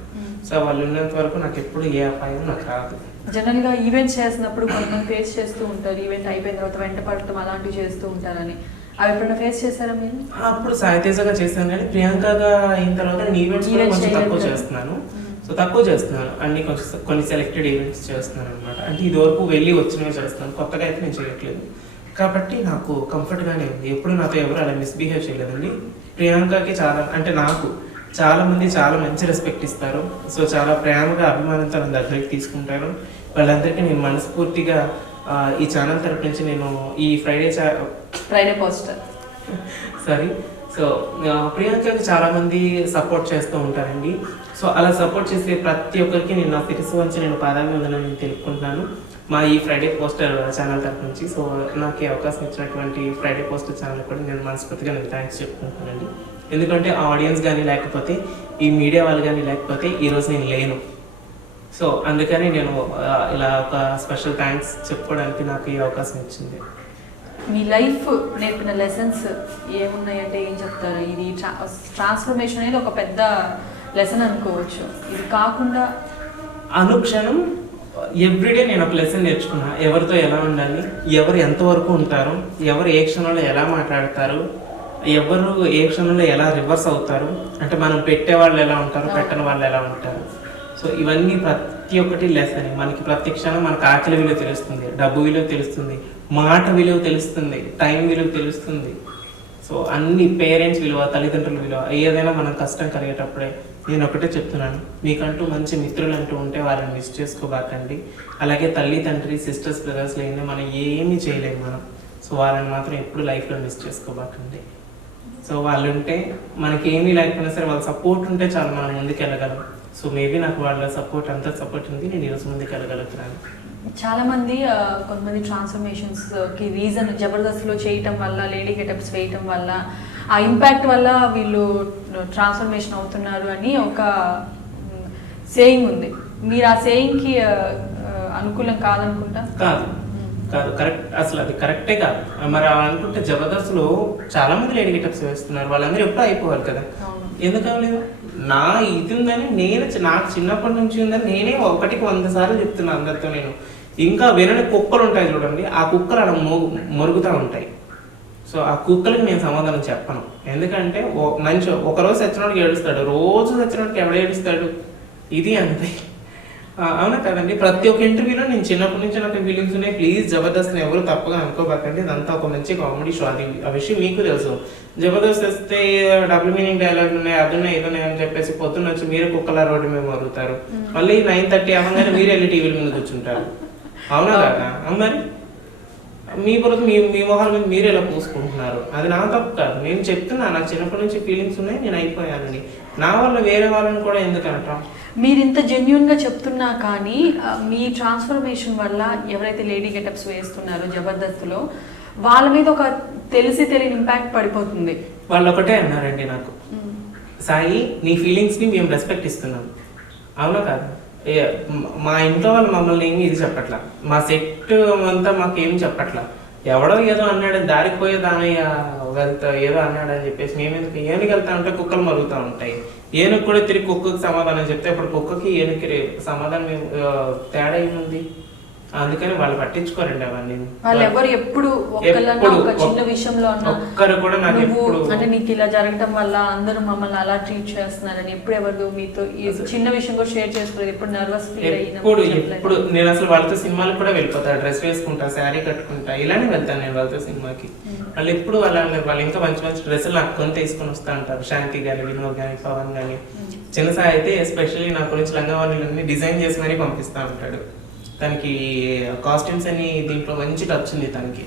సో వాళ్ళు ఉన్నంత వరకు నాకు ఎప్పుడు ఏ అపాయం నాకు రాదు. జనరల్గా ఈవెంట్స్ చేసినప్పుడు కొంతమంది ఫేస్ చేస్తూ ఉంటారు, ఈవెంట్ అయిపోయిన తర్వాత వెంట పడటం అలాంటివి చేస్తూ ఉంటారని, అవి ఎప్పుడైనా ఫేస్ చేశారా మీరు? అప్పుడు సాయితేజగా చేశాను, కానీ ప్రియాంకగా అయిన తర్వాత నేను ఈవెంట్స్ కొంచెం తక్కువ చేస్తున్నాను. సో తక్కువ చేస్తున్నాను అన్ని కొన్ని సెలెక్టెడ్ ఈవెంట్స్ చేస్తున్నాను అనమాట. అంటే ఇది వరకు వెళ్ళి వచ్చినవి చేస్తున్నాను, కొత్తగా అయితే నేను చేయట్లేదు. కాబట్టి నాకు కంఫర్ట్గానే ఉంది. ఎప్పుడు నాతో ఎవరు అలా మిస్బిహేవ్ చేయలేదండి. ప్రియాంకకి చాలా అంటే నాకు చాలామంది చాలా మంచి రెస్పెక్ట్ ఇస్తారు. సో చాలా ప్రేమగా అభిమానంతో నా దగ్గరికి తీసుకుంటారు. వాళ్ళందరికీ నేను మనస్ఫూర్తిగా ఈ ఛానల్ తరపు నుంచి నేను ఈ ఫ్రైడే పోస్టర్ సో ప్రియాంకకి చాలామంది సపోర్ట్ చేస్తూ ఉంటారండి. సో అలా సపోర్ట్ చేసే ప్రతి ఒక్కరికి నేను నా శిరస్సు వచ్చి నేను పాదాభివందనాలు నేను తెలుపుకుంటున్నాను మా ఈ ఫ్రైడే పోస్టర్ ఛానల్ తరపు నుంచి. సో నాకు ఈ అవకాశం ఇచ్చినటువంటి ఫ్రైడే పోస్టర్ ఛానల్ కూడా నేను మనస్ఫూర్తిగా నేను థ్యాంక్స్ చెప్పుకుంటున్నానండి. ఎందుకంటే ఆ ఆడియన్స్ కానీ లేకపోతే ఈ మీడియా వాళ్ళు కానీ లేకపోతే ఈరోజు నేను లేను. సో అందుకని నేను ఇలా ఒక స్పెషల్ థ్యాంక్స్ చెప్పుకోవడానికి నాకు ఈ అవకాశం ఇచ్చింది. మీ లైఫ్ నేర్పిన లెసన్స్ ఏమున్నాయంటే ఏం చెప్తారు? ఇది ట్రాన్స్ఫర్మేషన్ అనేది ఒక పెద్ద లెసన్ అనుకోవచ్చు. ఇది కాకుండా అనుక్షణం ఎవ్రీడే నేను ఒక లెసన్ నేర్చుకున్నా. ఎవరితో ఎలా ఉండాలి, ఎవరు ఎంతవరకు ఉంటారు, ఎవరు ఏ క్షణంలో ఎలా మాట్లాడతారు, ఎవరు ఏ క్షణంలో ఎలా రివర్స్ అవుతారు, అంటే మనం పెట్టే వాళ్ళు ఎలా ఉంటారు, పెట్టని వాళ్ళు ఎలా ఉంటారు. సో ఇవన్నీ ప్రతి ఒక్కటి లెసన్. మనకి ప్రతి క్షణం మనకు ఆకలి విలువ తెలుస్తుంది, డబ్బు విలువ తెలుస్తుంది, మాట విలువ తెలుస్తుంది, టైం విలువ తెలుస్తుంది. సో అన్ని పేరెంట్స్ విలువ, తల్లిదండ్రుల విలువ, ఏదైనా మనం కష్టం కలిగేటప్పుడే. నేను ఒకటే చెప్తున్నాను, మీకంటూ మంచి మిత్రులు అంటూ ఉంటే వాళ్ళని మిస్ చేసుకోబాకండి. అలాగే తల్లి తండ్రి సిస్టర్స్ బ్రదర్స్ లేని మనం ఏమీ చేయలేము మనం. సో వాళ్ళని మాత్రం ఎప్పుడు లైఫ్లో మిస్ చేసుకోబాకండి. సో వాళ్ళు ఉంటే మనకి ఏమీ లేకపోయినా సరే వాళ్ళ సపోర్ట్ ఉంటే చాలా మనం ముందుకు వెళ్ళగలం. సో మేబీ నాకు వాళ్ళ సపోర్ట్ అంతా సపోర్ట్ ఉంది, నేను ఈరోజు ముందుకు వెళ్ళగలుగుతున్నాను. చాలా మంది కొంతమంది ట్రాన్స్ఫర్మేషన్స్కి రీజన్ జబర్దస్త్లో చేయటం వల్ల, లేడీ గెటప్స్ వేయటం వల్ల, ఆ ఇంపాక్ట్ వల్ల వీళ్ళు ట్రాన్స్ఫర్మేషన్ అవుతున్నారు అని ఒక సేయింగ్ ఉంది. మీరు ఆ సేయింగ్కి అనుకూలం కాదనుకుంటా? కాదు కాదు, కరెక్ట్, అసలు అది కరెక్టే కాదు. మరి అనుకుంటే జబర్దస్త్లో చాలా మంది లేడీ గెటప్స్ వేస్తున్నారు, వాళ్ళందరూ ఎప్పుడు అయిపోవాలి కదా, ఎందుకు అవ్వలేదు? నా ఇది ఉందని నాకు చిన్నప్పటి నుంచి ఉందని నేనే 100 సార్లు చెప్తున్నాను అందరితో. నేను ఇంకా వినని కుక్కలు ఉంటాయి చూడండి, ఆ కుక్కలు అలా మొరుగుతూ ఉంటాయి. సో ఆ కుక్కలకి నేను సమాధానం చెప్పను, ఎందుకంటే మంచి ఒకరోజు సచ్చినోడికి ఏడుస్తాడు, రోజు సచ్చినోడికి ఎవడ ఏడుస్తాడు, ఇది అంతే. అవునా కదండి? ప్రతి ఒక్క ఇంటర్వ్యూలో నేను చిన్నప్పటి నుంచి నాకు ఫీలింగ్స్ ఉన్నాయి. ప్లీజ్ జబర్దస్త్ని ఎవరు తప్పగా అనుకోబాకండి, ఇదంతా ఒక మంచి కామెడీ షో. అది ఆ విషయం మీకు తెలుసు. జబర్దస్త్ వస్తే డబుల్ మీనింగ్ డైలాగ్ ఉన్నాయి, అది ఉన్నాయి, ఇది ఉన్నాయి అని చెప్పేసి పొద్దున్న వచ్చి మీరు కుక్కల రోడ్డు మీద మరుగుతారు. మళ్ళీ 9:30 అవ్వగానే మీరు వెళ్ళి టీవీల మీద కూర్చుంటారు. అవునా కదా? మరి మీ బుర్ర మీ మొహాల మీద మీరు ఎలా పూసుకుంటున్నారు? అది నా తప్పు కాదు, నేను చెప్తున్నా. నాకు చిన్నప్పటి నుంచి ఫీలింగ్స్ ఉన్నాయి, నేను అయిపోయానని. నా వల్ల వేరే వాళ్ళని కూడా ఎందుకు అంటాం? మీరు ఇంత జెన్యున్గా చెప్తున్నా కానీ మీ ట్రాన్స్ఫర్మేషన్ వల్ల ఎవరైతే లేడీ గెటప్స్ వేస్తున్నారో జబర్దస్త్లో, వాళ్ళ మీద ఒక తెలియని ఇంపాక్ట్ పడిపోతుంది. వాళ్ళు ఒకటే అన్నారండి నాకు, సాయి నీ ఫీలింగ్స్ని మేము రెస్పెక్ట్ ఇస్తున్నాం. అవునా కాదు? మా ఇంట్లో వాళ్ళు మమ్మల్ని ఏమి ఇది చెప్పట్లా, మా సెట్ అంతా మాకేం చెప్పట్లా. ఎవడో ఏదో అన్నాడు, దారికి పోయే దానయ్య వెళ్తా ఏదో అన్నాడు అని చెప్పేసి మేమెందుకు ఏనుగు వెళ్తా ఉంటే కుక్కలు మరుగుతూ ఉంటాయి. ఏనుగు కూడా తిరిగి కుక్కకి సమాధానం చెప్తే ఇప్పుడు కుక్కకి ఏనుగుకి సమాధానం తేడా ఏముంది? అందుకని వాళ్ళు పట్టించుకోరండి అవన్నీ. వాళ్ళు ఎవరు ఎప్పుడు ఒక చిన్న విషయంలో ఒక్కరు కూడా నాకు అంటే నీకు ఇలా జరగడం వల్ల అందరూ మమ్మల్ని అలా ట్రీట్ చేస్తున్నారని ఎప్పుడు ఎవరు మీతో ఈ చిన్న విషయం కూడా షేర్ చేసుకోలేదు? ఎప్పుడు నర్వస్ ఫీల్ ఇప్పుడు నేను అసలు వాళ్ళతో సినిమాలకు కూడా వెళ్ళిపోతా, డ్రెస్ వేసుకుంటా, శారీ కట్టుకుంటా, ఇలానే వెళ్తాను నేను వాళ్ళతో సినిమాకి. వాళ్ళు ఎప్పుడు వాళ్ళు ఇంకా మంచి మంచి డ్రెస్సులు నాకు కొని తీసుకొని వస్తూ ఉంటారు. శాంతి కానీ, వినోద్ కానీ, పవన్ కానీ. చిన్న సాయి అయితే ఎస్పెషల్లీ నా గురించి లంగావాణిలన్నీ డిజైన్ చేసి మరీ పంపిస్తూ ఉంటాడు. తనకి కాస్ట్యూమ్స్ అని దీంట్లో మంచి టచ్ ఉంది తనకి.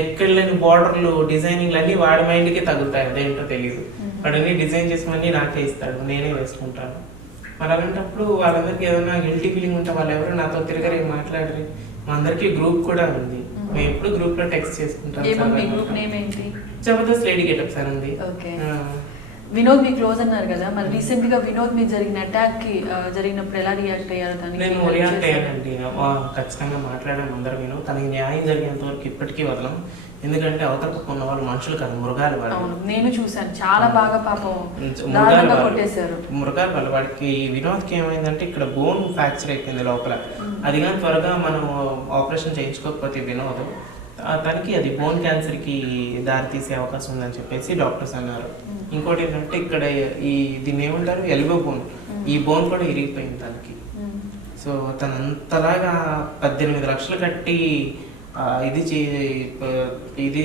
ఎక్కడ లేని బార్డర్లు, డిజైనింగ్లు అన్నీ వాడి మైండ్కి తగులుతాయి, అదేంటో తెలియదు. వాడన్నీ డిజైన్ చేసినవన్నీ నాకే ఇస్తాడు, నేనే వేసుకుంటాను. మరి అలాంటప్పుడు వాళ్ళందరికీ ఏదైనా గిల్టీ ఫీలింగ్ ఉంటే వాళ్ళు ఎవరు నాతో తిరగరు, ఏం మాట్లాడరు. మా అందరికీ గ్రూప్ కూడా ఉంది, మేము ఎప్పుడు గ్రూప్ లో టెక్స్ట్ చేసుకుంటాం. జబర్దస్త్ లేడీ గెటప్స్ అని ఉంది. వినోద్ మీ క్లోజ్ అన్నారు కదా, మరి రీసెంట్ గా వినోద్ మీద జరిగిన అటాక్ కి జరిగినప్పుడు ఎలా రియాక్ట్ అయ్యారు? నేను రియాక్ట్ అయ్యానండి, ఖచ్చితంగా మాట్లాడాను అందరూ. వినోద్ తనకి న్యాయం జరిగేంత వరకు ఇప్పటికీ వదలం, ఎందుకంటే అవతల ఉన్న వాళ్ళు మనుషులు కాదు, మృగాలు వాళ్ళు. నేను చూసాను, చాలా బాగా పాపం కొట్టేశారు మృగాలు వాళ్ళు. వాడికి వినోద్కి ఏమైందంటే ఇక్కడ బోన్ ఫ్రాక్చర్ అయిపోయింది లోపల. అది కానీ త్వరగా మనం ఆపరేషన్ చేయించుకోకపోతే వినోద్ తనకి అది బోన్ క్యాన్సర్కి దారి తీసే అవకాశం ఉందని చెప్పేసి డాక్టర్స్ అన్నారు. ఇంకోటి ఏంటంటే ఇక్కడ దీన్ని ఏమంటారు, ఎల్బో బోన్, ఈ బోన్ కూడా ఇరిగిపోయింది తనకి. సో తను అంతలాగా 18 లక్షలు కట్టి ఇది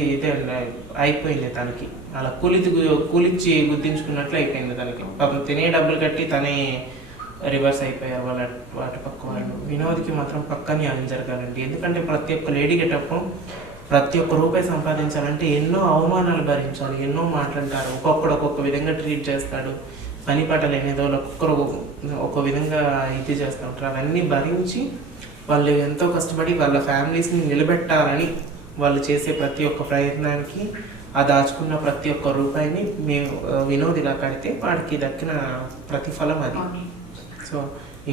అయిపోయింది తనకి. అలా కూలిచ్చి గుర్తించుకున్నట్లు అయిపోయింది తనకి. పాపం తినే డబ్బులు కట్టి తనే రివర్స్ అయిపోయారు వాటి పక్క వాళ్ళు. వినోద్కి మాత్రం పక్కా న్యాయం జరగాలండి, ఎందుకంటే ప్రతి ఒక్క లేడీ గెటప్ ప్రతి ఒక్క రూపాయి సంపాదించాలంటే ఎన్నో అవమానాలు భరించాలి, ఎన్నో మాట్లాడతారు, ఒక్కొక్క విధంగా ట్రీట్ చేస్తాడు. పని పాట లేనిదో ఒక్కొక్కరు ఒక విధంగా ఇది చేస్తూ ఉంటారు. అవన్నీ భరించి వాళ్ళు ఎంతో కష్టపడి వాళ్ళ ఫ్యామిలీస్ని నిలబెట్టాలని వాళ్ళు చేసే ప్రతి ఒక్క ప్రయత్నానికి ఆ దాచుకున్న ప్రతి ఒక్క రూపాయిని మేము వినోద్ ఇలా కడితే వాడికి దక్కిన ప్రతిఫలం అది. సో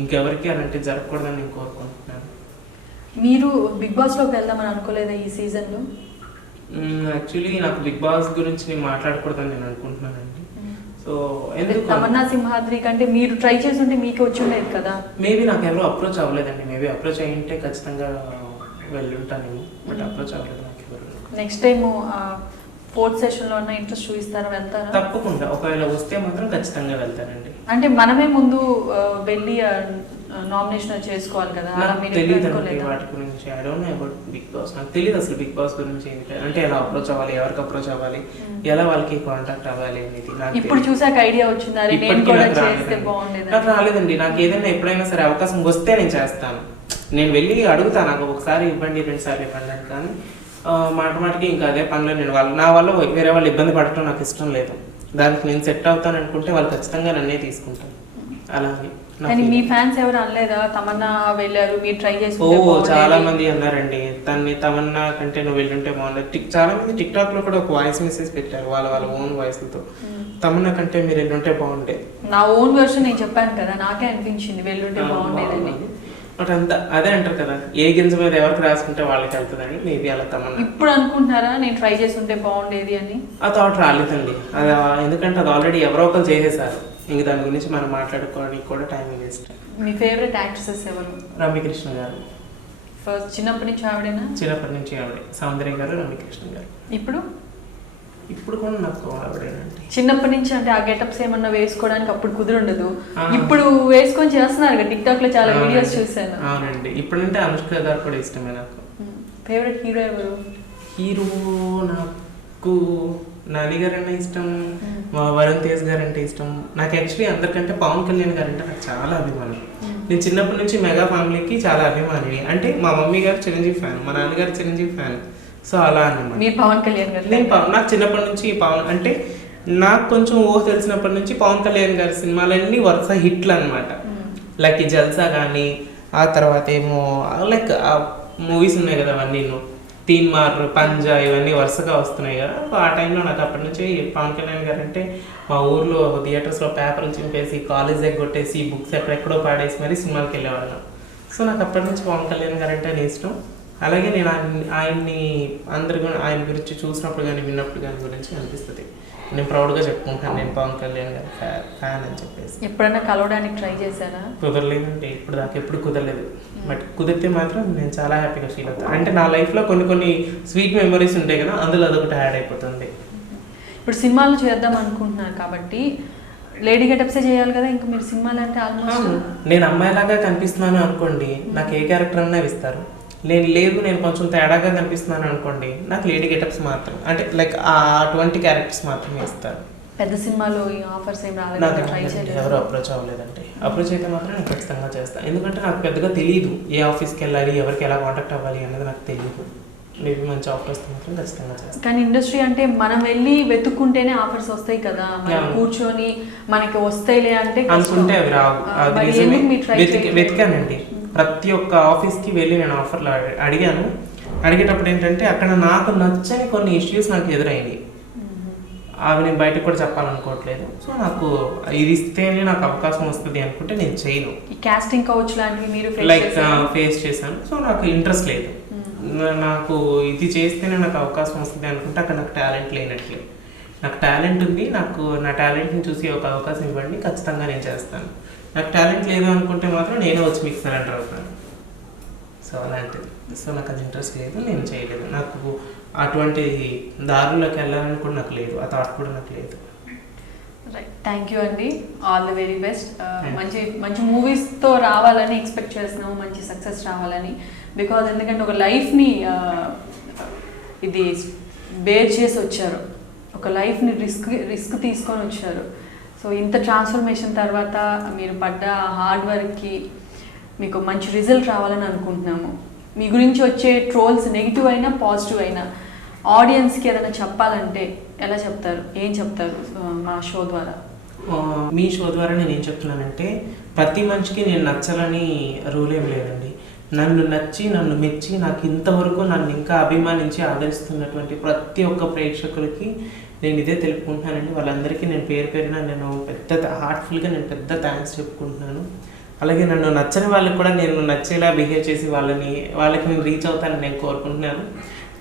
ఇంకెవరికి అలాంటి జరగకూడదని నేను కోరుకుంటున్నాను. మీరు బిగ్ బాస్లోకి వెళ్దామని అనుకోలేదా ఈ సీజన్లో? యాక్చువల్లీ నాకు బిగ్ బాస్ గురించి నేను మాట్లాడకూడదని నేను అనుకుంటున్నానండి. సో ఎందుకు తమన్నా సింహాద్రి కంటే మీరు ట్రై చేసి ఉంటే మీకు వచ్చి ఉండేది కదా. మేబీ నాకు ఎవరు అప్రోచ్ అవ్వలేదండి, మేబీ అప్రోచ్ అయ్యింటే ఖచ్చితంగా వెళ్ళుంటాను, బట్ అప్రోచ్ అవ్వలేదు నాకు ఎవరు. నెక్స్ట్ టైము 4th సెషన్లో ఉన్న ఇంట్రెస్ట్ చూపిస్తారా, వెళ్తారా? తప్పకుండా, ఒకవేళ వస్తే మాత్రం ఖచ్చితంగా వెళ్తానండి. అంటే మనమే ముందు వెళ్ళి నామినేషన్ చేసుకోవాలి కదా, అలా నాకు మీరు తెలియదు ఎప్పుడు అండి అనుకోలేదా? వాటి గురించి. I don't know about Bigg Boss. నాకు తెలియదు అసలు బిగ్ బాస్ గురించి ఏంటి అంటే ఎలా అప్రోచ్ అవ్వాలి, ఎవరికి అప్రోచ్ అవ్వాలి, ఎలా వాళ్ళకి కాంటాక్ట్ అవ్వాలి అనేది నాకు ఇప్పుడు తెలియదు. చూసాక ఐడియా వచ్చింది, అరే నేను ఇప్పటికీ కూడా నాకు చేస్తే రాలేదండి. బాగుండేది. నాకు రాలేదండి. నాకు ఏదైనా ఎప్పుడైనా సరే అవకాశం వస్తే నేను చేస్తాను. నేను వెళ్ళి అడుగుతాను, నాకు ఒకసారి ఇవ్వండి, 2 సార్లు ఇవ్వండి అని. కానీ మాటికి ఇంకా అదే పనిలో నేను నా వల్ల వేరే వాళ్ళు ఇబ్బంది పడటం నాకు ఇష్టం లేదు. దానికి నేను సెట్ అవుతాను అనుకుంటే వాళ్ళు ఖచ్చితంగా నన్నే తీసుకుంటాను. అలాగే కానీ మీ ఫ్యాన్స్ ఎవరు అనలేదా తమన్నా వెళ్ళారు మీరు ట్రై చేసి చాలా మంది అన్నారండి, తమన్నా కంటే నువ్వు వెళ్ళుంటే బాగుండదు. చాలా మంది టిక్ టాక్ లో కూడా ఒక వాయిస్ మెసేజ్ పెట్టారు వాళ్ళ ఓన్ వాయిస్ తో, తమన్నా కంటే మీరు వెళ్ళుంటే బాగుండేది. నా ఓన్ వెర్షన్ నేను చెప్పాను కదా, నాకే అనిపించింది వెళ్ళుంటే బాగుండేదని. బట్ అంతా అదే అంటారు కదా, ఏ గింజ మీద ఎవరికి రాసుకుంటే వాళ్ళకి వెళ్తుందని. మేబీ అలా తమన్నా ఇప్పుడు అనుకుంటున్నారా నేను ట్రై చేసి ఉంటే బాగుండేది అని? ఆ థాట్ రాలేదండి. అది ఎందుకంటే అది ఆల్రెడీ ఎవరో ఒకరు చేసేసారు. ఇంక దాని గురించి మనం మాట్లాడుకోవడానికి కూడా టైం వేస్ట్. మీ ఫేవరెట్ యాక్ట్రెసెస్ ఎవరు? రమ్యకృష్ణ గారు. ఫస్ట్ చిన్నప్పటి నుంచి ఆవిడేనా? చిన్నప్పటి నుంచి ఆవిడే. సౌందర్య గారు, రమ్యకృష్ణ గారు. ఇప్పుడు కూడా నాకు ఆవిడేనండి. చిన్నప్పటి నుంచి అంటే ఆ గెటప్స్ ఏమన్నా వేసుకోవడానికి అప్పుడు కుదురుండదు, ఇప్పుడు వేసుకొని చేస్తున్నారు కదా టిక్ టాక్ లో చాలా వీడియోస్ చూసాను. అవునండి. ఇప్పుడంటే అనుష్క గారు కూడా ఇష్టమే నాకు. ఫేవరెట్ హీరో ఎవరు? హీరో నాకు నాని గారు అంటే ఇష్టం, వరుణ్ తేజ్ గారు అంటే ఇష్టం. నాకు యాక్చువల్లీ అందరికంటే పవన్ కళ్యాణ్ గారు అంటే నాకు చాలా అభిమానం. నేను చిన్నప్పటి నుంచి మెగా ఫ్యామిలీకి చాలా అభిమాని. అంటే మా మమ్మీ గారు చిరంజీవి ఫ్యాన్, మా నాన్నగారు చిరంజీవి ఫ్యాన్. సో అలా అన్నమాట. మీరు పవన్ కళ్యాణ్ గారు? నాకు చిన్నప్పటి నుంచి పవన్ అంటే నాకు కొంచెం తెలిసినప్పటి నుంచి పవన్ కళ్యాణ్ గారి సినిమాలన్నీ వరుస హిట్లు అనమాట. లైక్ ఈ జల్సా కానీ, ఆ తర్వాత ఏమో లైక్ మూవీస్ ఉన్నాయి కదా అవన్నీ, తీన్ మార్, పంజా, ఇవన్నీ వరుసగా వస్తున్నాయి కదా. ఆ టైంలో నాకు అప్పటి నుంచి పవన్ కళ్యాణ్ గారు అంటే మా ఊర్లో థియేటర్స్లో పేపర్లు చింపేసి, కాలేజ్ కొట్టేసి, బుక్స్ ఎక్కడెక్కడో పాడేసి మరీ సినిమాకి వెళ్ళేవాళ్ళం. సో నాకు అప్పటి నుంచి పవన్ కళ్యాణ్ గారు అంటే ఇష్టం. అలాగే నేను ఆయన్ని ఆయన గురించి చూసినప్పుడు కానీ విన్నప్పుడు కానీ గురించి అనిపిస్తుంది. నేను ప్రౌడ్గా చెప్పుకుంటాను నేను పవన్ కళ్యాణ్ గారి ఫ్యాన్ అని చెప్పేసి. ఎప్పుడైనా కలవడానికి ట్రై చేశారా? కుదరలేదండి, ఇప్పుడు దాకా ఎప్పుడు కుదరలేదు. బట్ కుదిరితే మాత్రం నేను చాలా హ్యాపీగా ఫీల్ అవుతాను. అంటే నా లైఫ్లో కొన్ని స్వీట్ మెమరీస్ ఉంటాయి కదా, అందులో అదొకటి యాడ్ అయిపోతుంది. ఇప్పుడు సినిమాలు చేద్దాం అనుకుంటున్నారు కాబట్టి లేడీ గెటప్సే చేయాలి కదా, ఇంకా మీరు సినిమాలు అంటే ఆల్మోస్ట్. నేను అమ్మాయిలాగా కనిపిస్తున్నాను అనుకోండి, నాకు ఏ క్యారెక్టర్ అన్నా ఇస్తారు. నేను కొంచెం తేడాగా కనిపిస్తున్నాను అనుకోండి, నాకు లేడీ గెటప్స్ మాత్రం అంటే లైక్ అటువంటి క్యారెక్టర్స్ మాత్రమే ఇస్తారు. పెద్ద సినిమాలో ఈ ఆఫర్స్ ఏం రాలేదు, ట్రై చేయలేదు? ఎవరు అప్రోచ్ అవ్వలేదండి. అప్రోచ్ అయితే మాత్రం నేను ఖచ్చితంగా చేస్తాను. ఎందుకంటే నాకు పెద్దగా తెలియదు ఏ ఆఫీస్కి వెళ్ళాలి, ఎవరికి ఎలా కాంటాక్ట్ అవ్వాలి అనేది నాకు తెలియదు. మేబీ మంచి ఆఫర్ వస్తే మాత్రం ఖచ్చితంగా చేస్తాను. కానీ ఇండస్ట్రీ అంటే మనం వెళ్ళి వెతుక్కుంటేనే ఆఫర్స్ వస్తాయి కదా, మనం కూర్చొని మనకి వస్తాయిలే అంటే అనుకుంటే అవి రావు. వెతికానండి, ప్రతి ఒక్క ఆఫీస్కి వెళ్ళి నేను ఆఫర్లు అడిగాను. అడిగేటప్పుడు ఏంటంటే అక్కడ నాకు నచ్చని కొన్ని ఇష్యూస్ నాకు ఎదురైనాయి. అవి నేను బయటకు కూడా చెప్పాలనుకోవట్లేదు. సో నాకు ఇది ఇస్తేనే నాకు అవకాశం వస్తుంది అనుకుంటే నేను చేయను. కాస్టింగ్ కౌచ్ లాంటివి మీరు ఫేస్ చేశాను. సో నాకు ఇంట్రెస్ట్ లేదు. నాకు ఇది చేస్తేనే నాకు అవకాశం వస్తుంది అనుకుంటే అక్కడ నాకు టాలెంట్ లేనట్లే. నాకు టాలెంట్ ఉంది, నా టాలెంట్ని చూసి ఒక అవకాశం ఇవ్వండి, ఖచ్చితంగా నేను చేస్తాను. నాకు టాలెంట్ లేదు అనుకుంటే మాత్రం నేను వచ్చి మీకు సరెండర్ అవుతాను. సో అలాంటిది. సో నాకు అది ఇంట్రెస్ట్ లేదు, నేను చేయలేదు. నాకు అటువంటి దారుల్లోకి వెళ్ళాలని కూడా నాకు లేదు, ఆ థాట్ కూడా నాకు లేదు. రైట్, థ్యాంక్ యూ అండి, ఆల్ ది వెరీ బెస్ట్. మంచి మంచి మూవీస్తో రావాలని ఎక్స్పెక్ట్ చేస్తున్నాము, మంచి సక్సెస్ రావాలని. బికాజ్ ఎందుకంటే ఒక లైఫ్ని ఇది బేర్ చేసి వచ్చారు, ఒక లైఫ్ని రిస్క్ తీసుకొని వచ్చారు. సో ఇంత ట్రాన్స్ఫర్మేషన్ తర్వాత మీరు పడ్డ హార్డ్ వర్క్కి మీకు మంచి రిజల్ట్ రావాలని అనుకుంటున్నాము. మీ గురించి వచ్చే ట్రోల్స్ నెగిటివ్ అయినా పాజిటివ్ అయినా ఆడియన్స్కి ఏదైనా చెప్పాలంటే ఎలా చెప్తారు, ఏం చెప్తారు మా షో ద్వారా? మీ షో ద్వారా నేను ఏం చెప్తున్నానంటే, ప్రతి మనిషికి నేను నచ్చాలని రూల్ ఏం లేదండి. నన్ను నచ్చి, నన్ను మెచ్చి, నాకు ఇంతవరకు నన్ను ఇంకా అభిమానించి ఆదరిస్తున్నటువంటి ప్రతి ఒక్క ప్రేక్షకులకి నేను ఇదే తెలుపుకుంటున్నానండి. వాళ్ళందరికీ నేను పేరున నేను హార్ట్ఫుల్గా నేను పెద్ద థ్యాంక్స్ చెప్పుకుంటున్నాను. అలాగే నన్ను నచ్చని వాళ్ళకి కూడా నేను నచ్చేలా బిహేవ్ చేసి వాళ్ళకి నేను రీచ్ అవుతానని నేను కోరుకుంటున్నాను.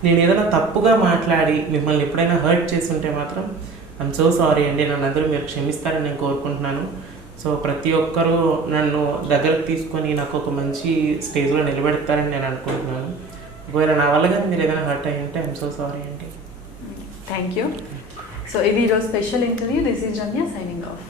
నేను ఏదైనా తప్పుగా మాట్లాడి మిమ్మల్ని ఎప్పుడైనా హర్ట్ చేసి ఉంటే మాత్రం ఐఎమ్ సో సారీ అండి, నన్ను అందరూ మీరు క్షమిస్తారని నేను కోరుకుంటున్నాను. సో ప్రతి ఒక్కరూ నన్ను దగ్గరకు తీసుకొని నాకు ఒక మంచి స్టేజ్లో నిలబెడతారని నేను అనుకుంటున్నాను. ఒకవేళ నా వల్ల కానీ మీరు ఏదైనా హర్ట్ అయ్యి ఉంటే ఐఎమ్ సో సారీ అండి. Thank you. సో ఇది ఈరోజు special interview. This is Ramya signing off.